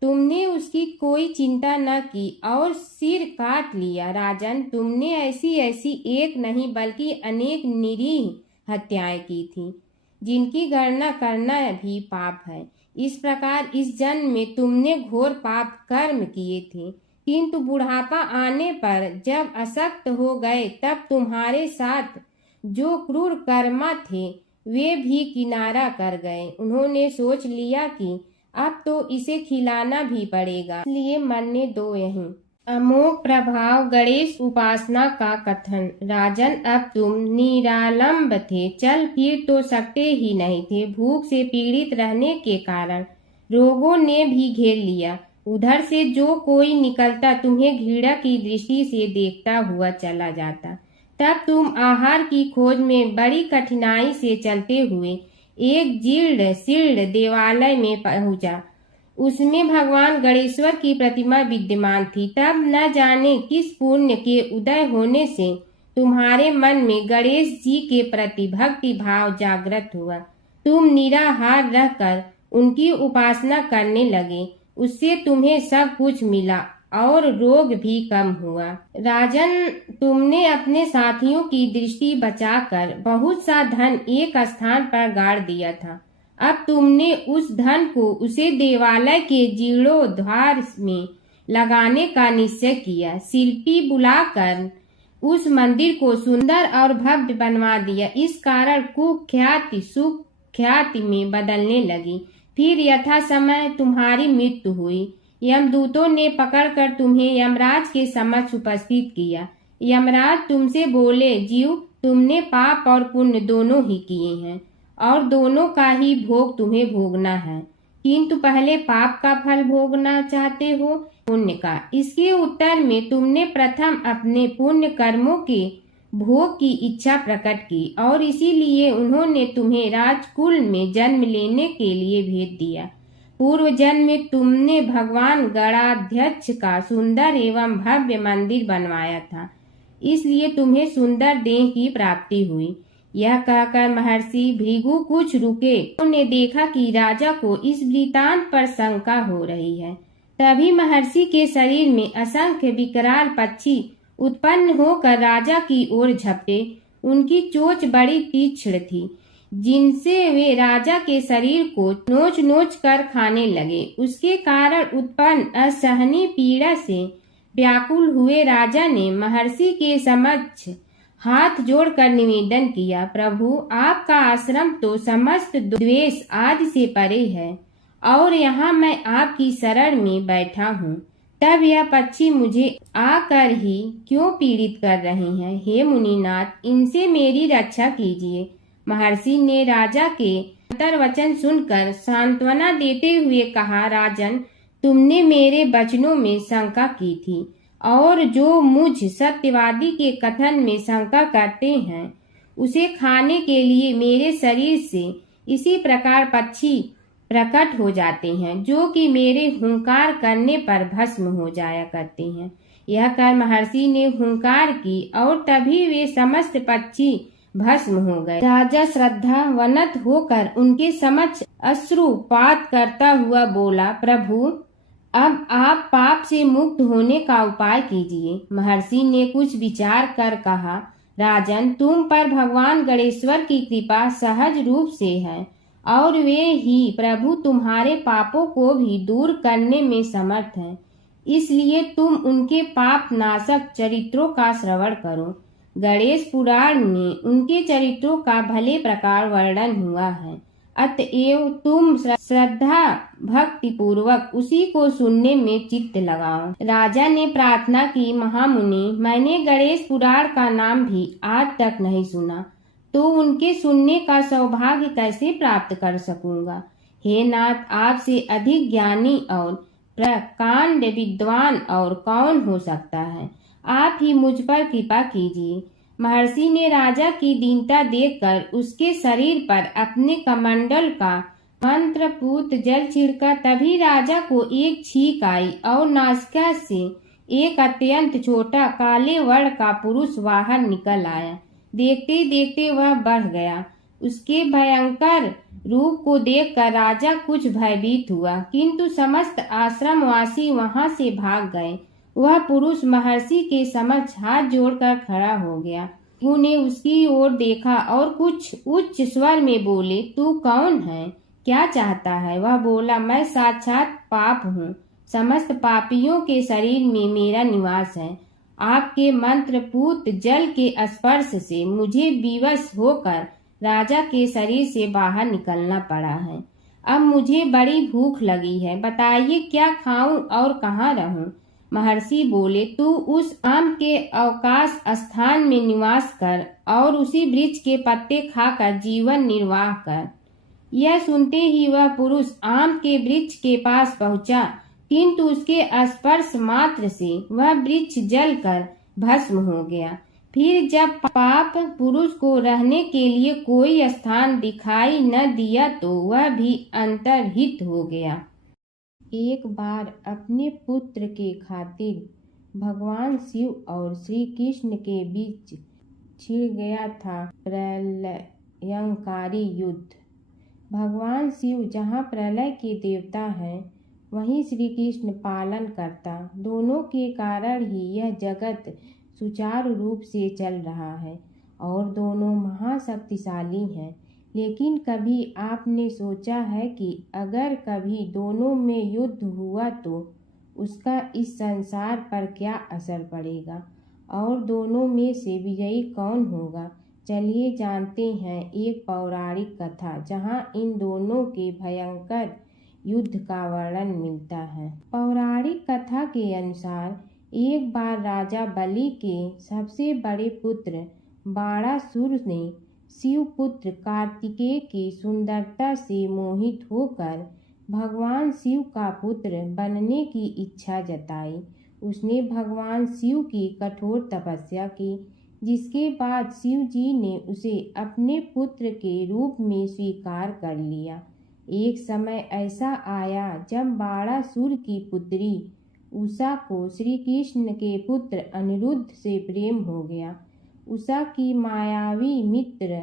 तुमने उसकी कोई चिंता न की और सिर काट लिया। राजन, तुमने ऐसी ऐसी एक नहीं बल्कि अनेक निरीह हत्याएं की थी, जिनकी गणना करना भी पाप है। इस प्रकार इस जन्म में तुमने घोर पाप कर्म किए थे, किंतु बुढ़ापा आने पर जब अशक्त हो गए तब तुम्हारे साथ जो क्रूर कर्मा थे वे भी किनारा कर गए। उन्होंने सोच लिया कि अब तो इसे खिलाना भी पड़ेगा, इसलिए मरने दो यहीं। अमोघ प्रभाव गणेश उपासना का कथन। राजन, अब तुम निरालंब थे, चल फिर तो सकते ही नहीं थे। भूख से पीड़ित रहने के कारण रोगों ने भी घेर लिया। उधर से जो कोई निकलता तुम्हें घृणा की दृष्टि से देखता हुआ चला जाता। तब तुम आहार की खोज में बड़ी कठिनाई से चलते हुए एक जीर्ण शीर्ण देवालय में पहुंचा। उसमें भगवान गणेश्वर की प्रतिमा विद्यमान थी। तब न जाने किस पुण्य के उदय होने से तुम्हारे मन में गणेश जी के प्रति भक्ति भाव जागृत हुआ। तुम निराहार रहकर उनकी उपासना करने लगे। उससे तुम्हें सब कुछ मिला और रोग भी कम हुआ। राजन, तुमने अपने साथियों की दृष्टि बचाकर बहुत सा धन एक स्थान पर गाड़ दिया था। अब तुमने उस धन को उसे देवालय के जीर्णोद्धार में लगाने का निश्चय किया। शिल्पी बुलाकर उस मंदिर को सुंदर और भव्य बनवा दिया। इस कारण कुख्याति सुख्याति में बदलने लगी। फिर यथा समय तुम्हारी मृत्यु हुई। यमदूतों ने पकड़कर तुम्हें यमराज के समक्ष उपस्थित किया। यमराज तुमसे बोले, जीव, तुमने पाप और पुण्य दोनों ही किए हैं और दोनों का ही भोग तुम्हें भोगना है, किंतु पहले पाप का फल भोगना चाहते हो पुण्य का। इसके उत्तर में तुमने प्रथम अपने पुण्य कर्मों के भोग की इच्छा प्रकट की और इसीलिए उन्होंने तुम्हें राजकुल में जन्म लेने के लिए भेज दिया। पूर्व जन्म में तुमने भगवान गणाध्यक्ष का सुंदर एवं भव्य मंदिर बनवाया था, इसलिए तुम्हें सुंदर देह की प्राप्ति हुई। यह कहकर महर्षि भृगु कुछ रुके। उन्होंने देखा कि राजा को इस वृतांत पर शंका हो रही है। तभी महर्षि के शरीर में असंख्य विकराल पक्षी उत्पन्न होकर राजा की ओर झपटे। उनकी चोंच बड़ी तीक्ष्ण थी, जिनसे वे राजा के शरीर को नोच नोच कर खाने लगे। उसके कारण उत्पन्न असहनीय पीड़ा से व्याकुल हुए राजा ने महर्षि के समक्ष हाथ जोड़कर निवेदन किया, प्रभु, आपका आश्रम तो समस्त द्वेष आदि से परे है और यहाँ मैं आपकी शरण में बैठा हूँ। तब यह पक्षी मुझे आकर ही क्यों पीड़ित कर रहे हैं? हे मुनिनाथ, इनसे मेरी रक्षा कीजिए। महर्षि ने राजा के निरंतर वचन सुनकर सांत्वना देते हुए कहा, राजन, तुमने मेरे वचनों में शंका की थी और जो मुझ सत्यवादी के कथन में शंका करते हैं उसे खाने के लिए मेरे शरीर से इसी प्रकार पक्षी प्रकट हो जाते हैं जो कि मेरे हुंकार करने पर भस्म हो जाया करते हैं। यह कर महर्षि ने हुंकार की और तभी वे समस्त पक्षी भस्म हो गए। राजा श्रद्धावनत होकर उनके समक्ष अश्रुपात करता हुआ बोला, प्रभु, अब आप पाप से मुक्त होने का उपाय कीजिए। महर्षि ने कुछ विचार कर कहा, राजन, तुम पर भगवान गणेश्वर की कृपा सहज रूप से है और वे ही प्रभु तुम्हारे पापों को भी दूर करने में समर्थ हैं। इसलिए तुम उनके पाप नाशक चरित्रों का श्रवण करो। गणेश पुराण में उनके चरित्रों का भले प्रकार वर्णन हुआ है, अतएव तुम श्रद्धा भक्ति पूर्वक उसी को सुनने में चित्त लगाओ। राजा ने प्रार्थना की, महामुनि, मैंने गणेश पुराण का नाम भी आज तक नहीं सुना, तो उनके सुनने का सौभाग्य कैसे प्राप्त कर सकूंगा। हे नाथ, आपसे अधिक ज्ञानी और प्रकांड विद्वान और कौन हो सकता है। आप ही मुझ पर कृपा कीजिए। महर्षि ने राजा की दीनता देखकर उसके शरीर पर अपने कमंडल का मंत्रपूत जल छिड़का। तभी राजा को एक छींक आई और नासिका से एक अत्यंत छोटा काले वर्ण का पुरुष बाहर निकल आया। देखते देखते वह बढ़ गया। उसके भयंकर रूप को देखकर राजा कुछ भयभीत हुआ, किंतु समस्त आश्रमवासी वहां से भाग गए। वह पुरुष महर्षि के समक्ष हाथ जोड़कर खड़ा हो गया। उन्हें उसकी ओर देखा और कुछ उच्च स्वर में बोले, तू कौन है, क्या चाहता है। वह बोला, मैं साक्षात पाप हूँ, समस्त पापियों के शरीर में मेरा निवास है। आपके मंत्रपूत जल के स्पर्श से मुझे विवश होकर राजा के शरीर से बाहर निकलना पड़ा है। अब मुझे बड़ी भूख लगी है, बताइए क्या खाऊं और कहाँ रहूं। महर्षि बोले, तू उस आम के अवकाश स्थान में निवास कर और उसी वृक्ष के पत्ते खाकर जीवन निर्वाह कर। यह सुनते ही वह पुरुष आम के वृक्ष के पास पहुंचा, किंतु उसके स्पर्श मात्र से वह वृक्ष जलकर भस्म हो गया। फिर जब पाप पुरुष को रहने के लिए कोई स्थान दिखाई न दिया तो वह भी अंतर्हित हो गया। एक बार अपने पुत्र के खातिर भगवान शिव और श्री कृष्ण के बीच छिड़ गया था प्रलयंकारी युद्ध। भगवान शिव जहाँ प्रलय के देवता हैं, वहीं श्री कृष्ण पालन करता। दोनों के कारण ही यह जगत सुचारू रूप से चल रहा है और दोनों महाशक्तिशाली हैं। लेकिन कभी आपने सोचा है कि अगर कभी दोनों में युद्ध हुआ तो उसका इस संसार पर क्या असर पड़ेगा और दोनों में से विजयी कौन होगा। चलिए जानते हैं एक पौराणिक कथा जहां इन दोनों के भयंकर युद्ध का वर्णन मिलता है। पौराणिक कथा के अनुसार एक बार राजा बलि के सबसे बड़े पुत्र बाणासुर ने शिव पुत्र कार्तिकेय की सुंदरता से मोहित होकर भगवान शिव का पुत्र बनने की इच्छा जताई। उसने भगवान शिव की कठोर तपस्या की, जिसके बाद शिव जी ने उसे अपने पुत्र के रूप में स्वीकार कर लिया। एक समय ऐसा आया जब बाणासुर की पुत्री उषा को श्री कृष्ण के पुत्र अनिरुद्ध से प्रेम हो गया। उषा की मायावी मित्र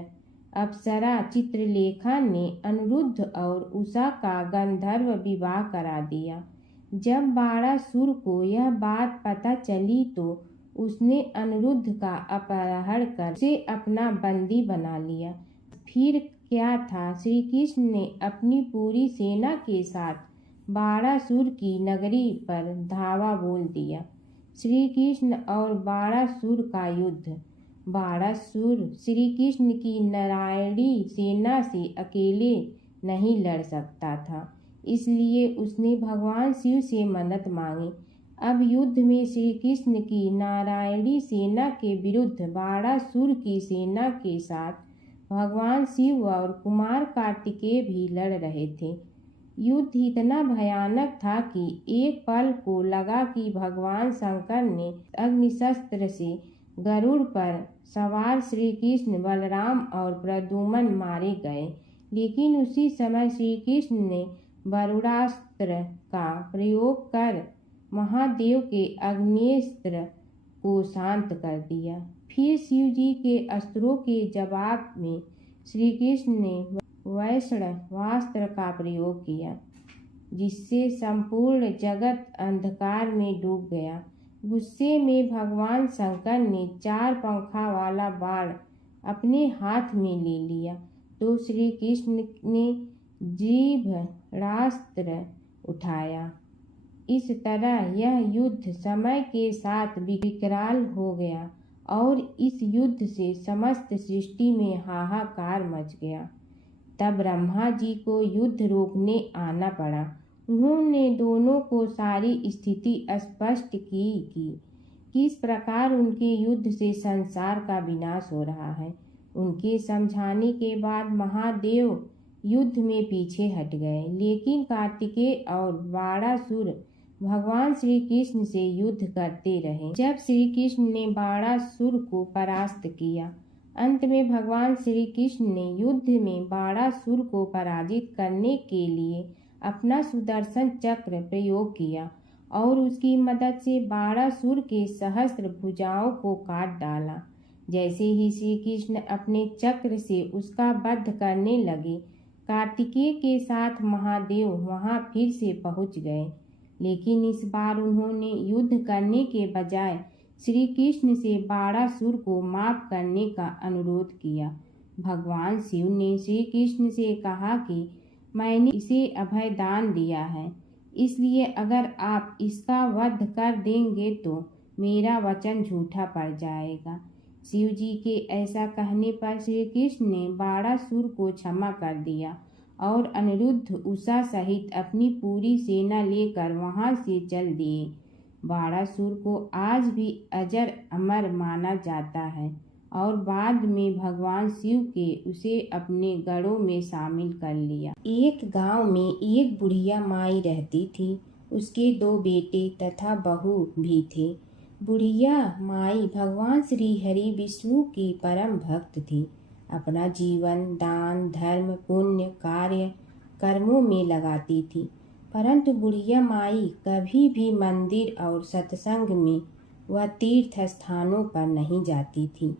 अप्सरा चित्रलेखा ने अनिरुद्ध और उषा का गंधर्व विवाह करा दिया। जब बाणासुर को यह बात पता चली तो उसने अनिरुद्ध का अपहरण कर उसे अपना बंदी बना लिया। फिर क्या था, श्री कृष्ण ने अपनी पूरी सेना के साथ बाणासुर की नगरी पर धावा बोल दिया। श्री कृष्ण और बाणासुर का युद्ध। बाणासुर श्री कृष्ण की नारायणी सेना से अकेले नहीं लड़ सकता था, इसलिए उसने भगवान शिव से मदद मांगी। अब युद्ध में श्री कृष्ण की नारायणी सेना के विरुद्ध बाणासुर की सेना के साथ भगवान शिव और कुमार कार्तिकेय भी लड़ रहे थे। युद्ध इतना भयानक था कि एक पल को लगा कि भगवान शंकर ने अग्निशस्त्र से गरुड़ पर सवार श्री कृष्ण, बलराम और प्रद्युम्न मारे गए। लेकिन उसी समय श्री कृष्ण ने वरुणास्त्र का प्रयोग कर महादेव के अग्नेस्त्र को शांत कर दिया। फिर शिव जी के अस्त्रों के जवाब में श्री कृष्ण ने वैष्णवास्त्र का प्रयोग किया, जिससे संपूर्ण जगत अंधकार में डूब गया। गुस्से में भगवान शंकर ने 4 पंखा वाला बाण अपने हाथ में ले लिया तो श्री कृष्ण ने जीभरास्त्र उठाया। इस तरह यह युद्ध समय के साथ विकराल हो गया और इस युद्ध से समस्त सृष्टि में हाहाकार मच गया। तब ब्रह्मा जी को युद्ध रोकने आना पड़ा। उन्होंने दोनों को सारी स्थिति स्पष्ट की कि किस प्रकार उनके युद्ध से संसार का विनाश हो रहा है। उनके समझाने के बाद महादेव युद्ध में पीछे हट गए, लेकिन कार्तिकेय और बाणासुर भगवान श्री कृष्ण से युद्ध करते रहे। जब श्री कृष्ण ने बाणासुर को परास्त किया, अंत में भगवान श्री कृष्ण ने युद्ध में बाणासुर को पराजित करने के लिए अपना सुदर्शन चक्र प्रयोग किया और उसकी मदद से बाणासुर के सहस्त्र भुजाओं को काट डाला। जैसे ही श्री कृष्ण अपने चक्र से उसका वध करने लगे, कार्तिकेय के साथ महादेव वहां फिर से पहुंच गए, लेकिन इस बार उन्होंने युद्ध करने के बजाय श्री कृष्ण से बाणासुर को माफ करने का अनुरोध किया। भगवान शिव ने श्री कृष्ण से कहा कि मैंने इसे अभय दान दिया है, इसलिए अगर आप इसका वध कर देंगे तो मेरा वचन झूठा पड़ जाएगा। शिव जी के ऐसा कहने पर श्री कृष्ण ने बाणासुर को क्षमा कर दिया और अनिरुद्ध, उषा सहित अपनी पूरी सेना लेकर वहां से चल दिए। बाणासुर को आज भी अजर अमर माना जाता है और बाद में भगवान शिव के उसे अपने गढ़ों में शामिल कर लिया। एक गांव में एक बुढ़िया माई रहती थी। उसके 2 बेटे तथा बहू भी थे। बुढ़िया माई भगवान श्री हरि विष्णु की परम भक्त थी। अपना जीवन दान, धर्म, पुण्य कार्य कर्मों में लगाती थी, परंतु बुढ़िया माई कभी भी मंदिर और सत्संग में व तीर्थ स्थानों पर नहीं जाती थी।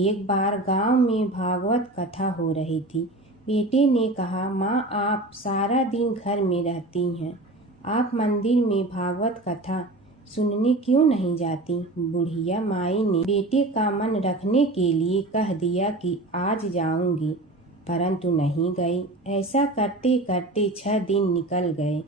एक बार गांव में भागवत कथा हो रही थी। बेटे ने कहा, माँ आप सारा दिन घर में रहती हैं, आप मंदिर में भागवत कथा सुनने क्यों नहीं जाती? बुढ़िया माई ने बेटे का मन रखने के लिए कह दिया कि आज जाऊंगी, परंतु नहीं गई। ऐसा करते करते 6 दिन निकल गए।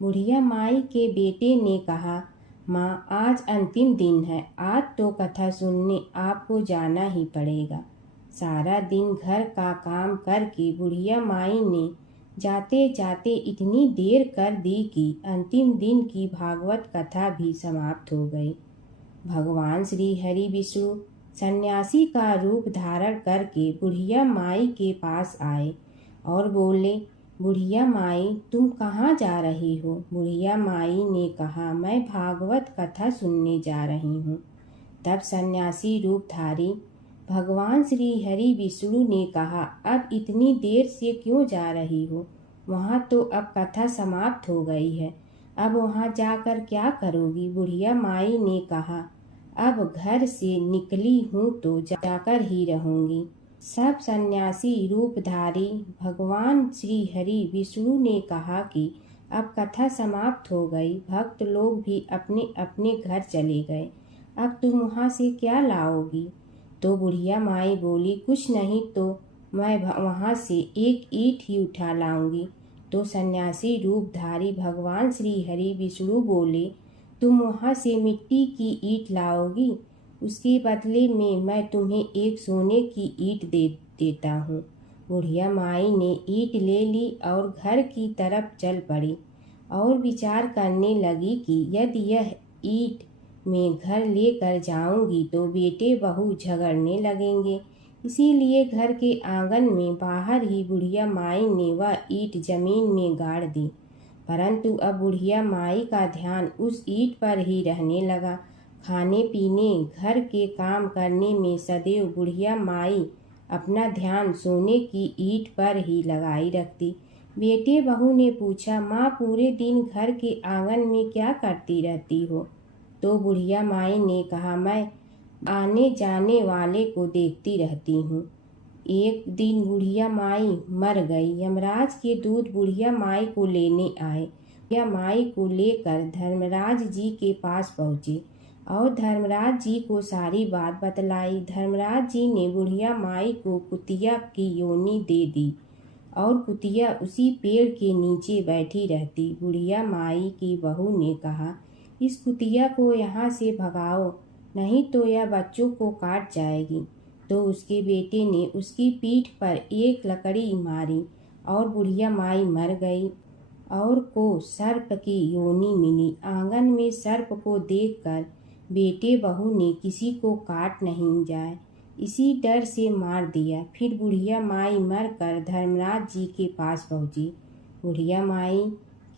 बुढ़िया माई के बेटे ने कहा, माँ आज अंतिम दिन है, आज तो कथा सुनने आपको जाना ही पड़ेगा। सारा दिन घर का काम करके बुढ़िया माई ने जाते जाते इतनी देर कर दी कि अंतिम दिन की भागवत कथा भी समाप्त हो गई। भगवान श्री हरि विष्णु सन्यासी का रूप धारण करके बुढ़िया माई के पास आए और बोले, बुढ़िया माई तुम कहाँ जा रही हो? बुढ़िया माई ने कहा, मैं भागवत कथा सुनने जा रही हूँ। तब सन्यासी रूपधारी भगवान श्री हरि विष्णु ने कहा, अब इतनी देर से क्यों जा रही हो? वहाँ तो अब कथा समाप्त हो गई है, अब वहाँ जाकर क्या करोगी? बुढ़िया माई ने कहा, अब घर से निकली हूँ तो जाकर ही रहूंगी। सब सन्यासी रूपधारी भगवान श्री हरि विष्णु ने कहा कि अब कथा समाप्त हो गई, भक्त लोग भी अपने अपने घर चले गए, अब तुम वहाँ से क्या लाओगी? तो बुढ़िया माई बोली, कुछ नहीं तो मैं वहाँ से एक ईंट ही उठा लाऊंगी। तो सन्यासी रूपधारी भगवान श्री हरि विष्णु बोले, तुम वहाँ से मिट्टी की ईंट लाओगी, उसके बदले में मैं तुम्हें एक सोने की ईंट देता हूँ। बुढ़िया माई ने ईंट ले ली और घर की तरफ चल पड़ी और विचार करने लगी कि यदि यह ईंट मैं घर लेकर जाऊंगी तो बेटे बहू झगड़ने लगेंगे, इसीलिए घर के आंगन में बाहर ही बुढ़िया माई ने वह ईंट जमीन में गाड़ दी। परंतु अब बुढ़िया माई का ध्यान उस ईंट पर ही रहने लगा। खाने पीने घर के काम करने में सदैव बुढ़िया माई अपना ध्यान सोने की ईंट पर ही लगाई रखती। बेटे बहू ने पूछा, माँ पूरे दिन घर के आंगन में क्या करती रहती हो? तो बुढ़िया माई ने कहा, मैं आने जाने वाले को देखती रहती हूँ। एक दिन बुढ़िया माई मर गई। यमराज के दूत बुढ़िया माई को लेने आए। बुढ़िया माई को लेकर धर्मराज जी के पास पहुँचे और धर्मराज जी को सारी बात बतलाई। धर्मराज जी ने बुढ़िया माई को कुतिया की योनि दे दी और कुतिया उसी पेड़ के नीचे बैठी रहती। बुढ़िया माई की बहू ने कहा, इस कुतिया को यहाँ से भगाओ, नहीं तो यह बच्चों को काट जाएगी। तो उसके बेटे ने उसकी पीठ पर एक लकड़ी मारी और बुढ़िया माई मर गई और को सर्प की योनि मिली। आंगन में सर्प को देखकर बेटे बहू ने किसी को काट नहीं जाए इसी डर से मार दिया। फिर बुढ़िया माई मरकर धर्मराज जी के पास पहुंची। बुढ़िया माई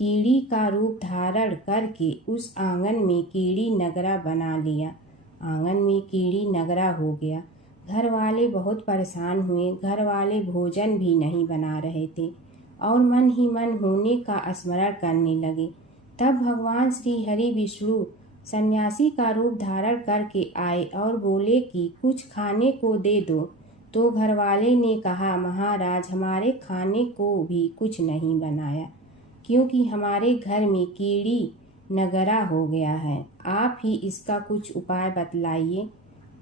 कीड़ी का रूप धारण करके उस आंगन में कीड़ी नगरा बना लिया। आंगन में कीड़ी नगरा हो गया। घर वाले बहुत परेशान हुए। घर वाले भोजन भी नहीं बना रहे थे और मन ही मन होने का स्मरण करने लगे। तब भगवान श्री हरि विष्णु सन्यासी का रूप धारण करके आए और बोले कि कुछ खाने को दे दो। तो घरवाले ने कहा, महाराज हमारे खाने को भी कुछ नहीं बनाया क्योंकि हमारे घर में कीड़ी नगरा हो गया है। आप ही इसका कुछ उपाय बतलाइए।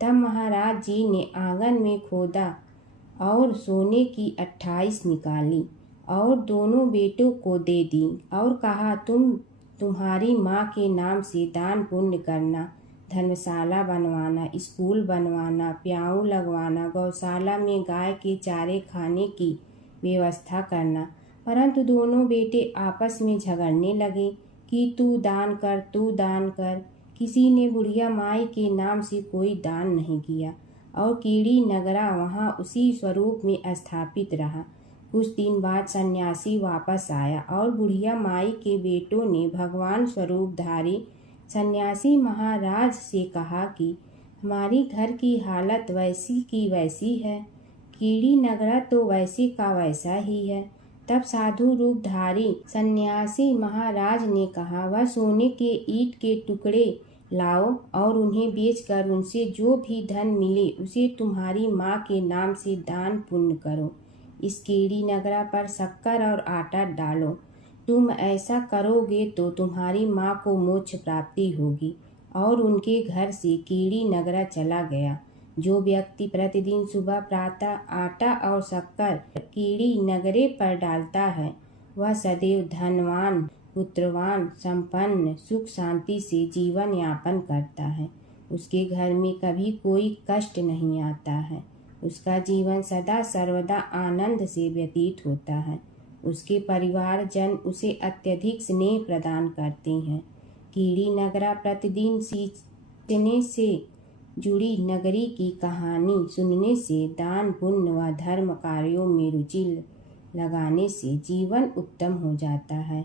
तब महाराज जी ने आंगन में खोदा और सोने की 28 निकाली और दोनों बेटों को दे दी और कहा, तुम्हारी माँ के नाम से दान पुण्य करना, धर्मशाला बनवाना, स्कूल बनवाना, प्याऊ लगवाना, गौशाला में गाय के चारे खाने की व्यवस्था करना। परंतु दोनों बेटे आपस में झगड़ने लगे कि तू दान कर, तू दान कर। किसी ने बुढ़िया माई के नाम से कोई दान नहीं किया और कीड़ी नगरा वहाँ उसी स्वरूप में स्थापित रहा। कुछ दिन बाद सन्यासी वापस आया और बुढ़िया माई के बेटों ने भगवान स्वरूपधारी सन्यासी महाराज से कहा कि हमारी घर की हालत वैसी की वैसी है, कीड़ी नगरा तो वैसे का वैसा ही है। तब साधु रूपधारी सन्यासी महाराज ने कहा, वह सोने के ईंट के टुकड़े लाओ और उन्हें बेचकर उनसे जो भी धन मिले उसे तुम्हारी माँ के नाम से दान पुण्य करो। इस कीड़ी नगरा पर शक्कर और आटा डालो। तुम ऐसा करोगे तो तुम्हारी माँ को मोक्ष प्राप्ति होगी। और उनके घर से कीड़ी नगरा चला गया। जो व्यक्ति प्रतिदिन सुबह प्रातः आटा और शक्कर कीड़ी नगरे पर डालता है वह सदैव धनवान, पुत्रवान, संपन्न, सुख शांति से जीवन यापन करता है। उसके घर में कभी कोई कष्ट नहीं आता है। उसका जीवन सदा सर्वदा आनंद से व्यतीत होता है। उसके परिवारजन उसे अत्यधिक स्नेह प्रदान करते हैं। कीड़ी नगरा प्रतिदिन सींचने से जुड़ी नगरी की कहानी सुनने से, दान पुण्य व धर्म कार्यों में रुचि लगाने से जीवन उत्तम हो जाता है।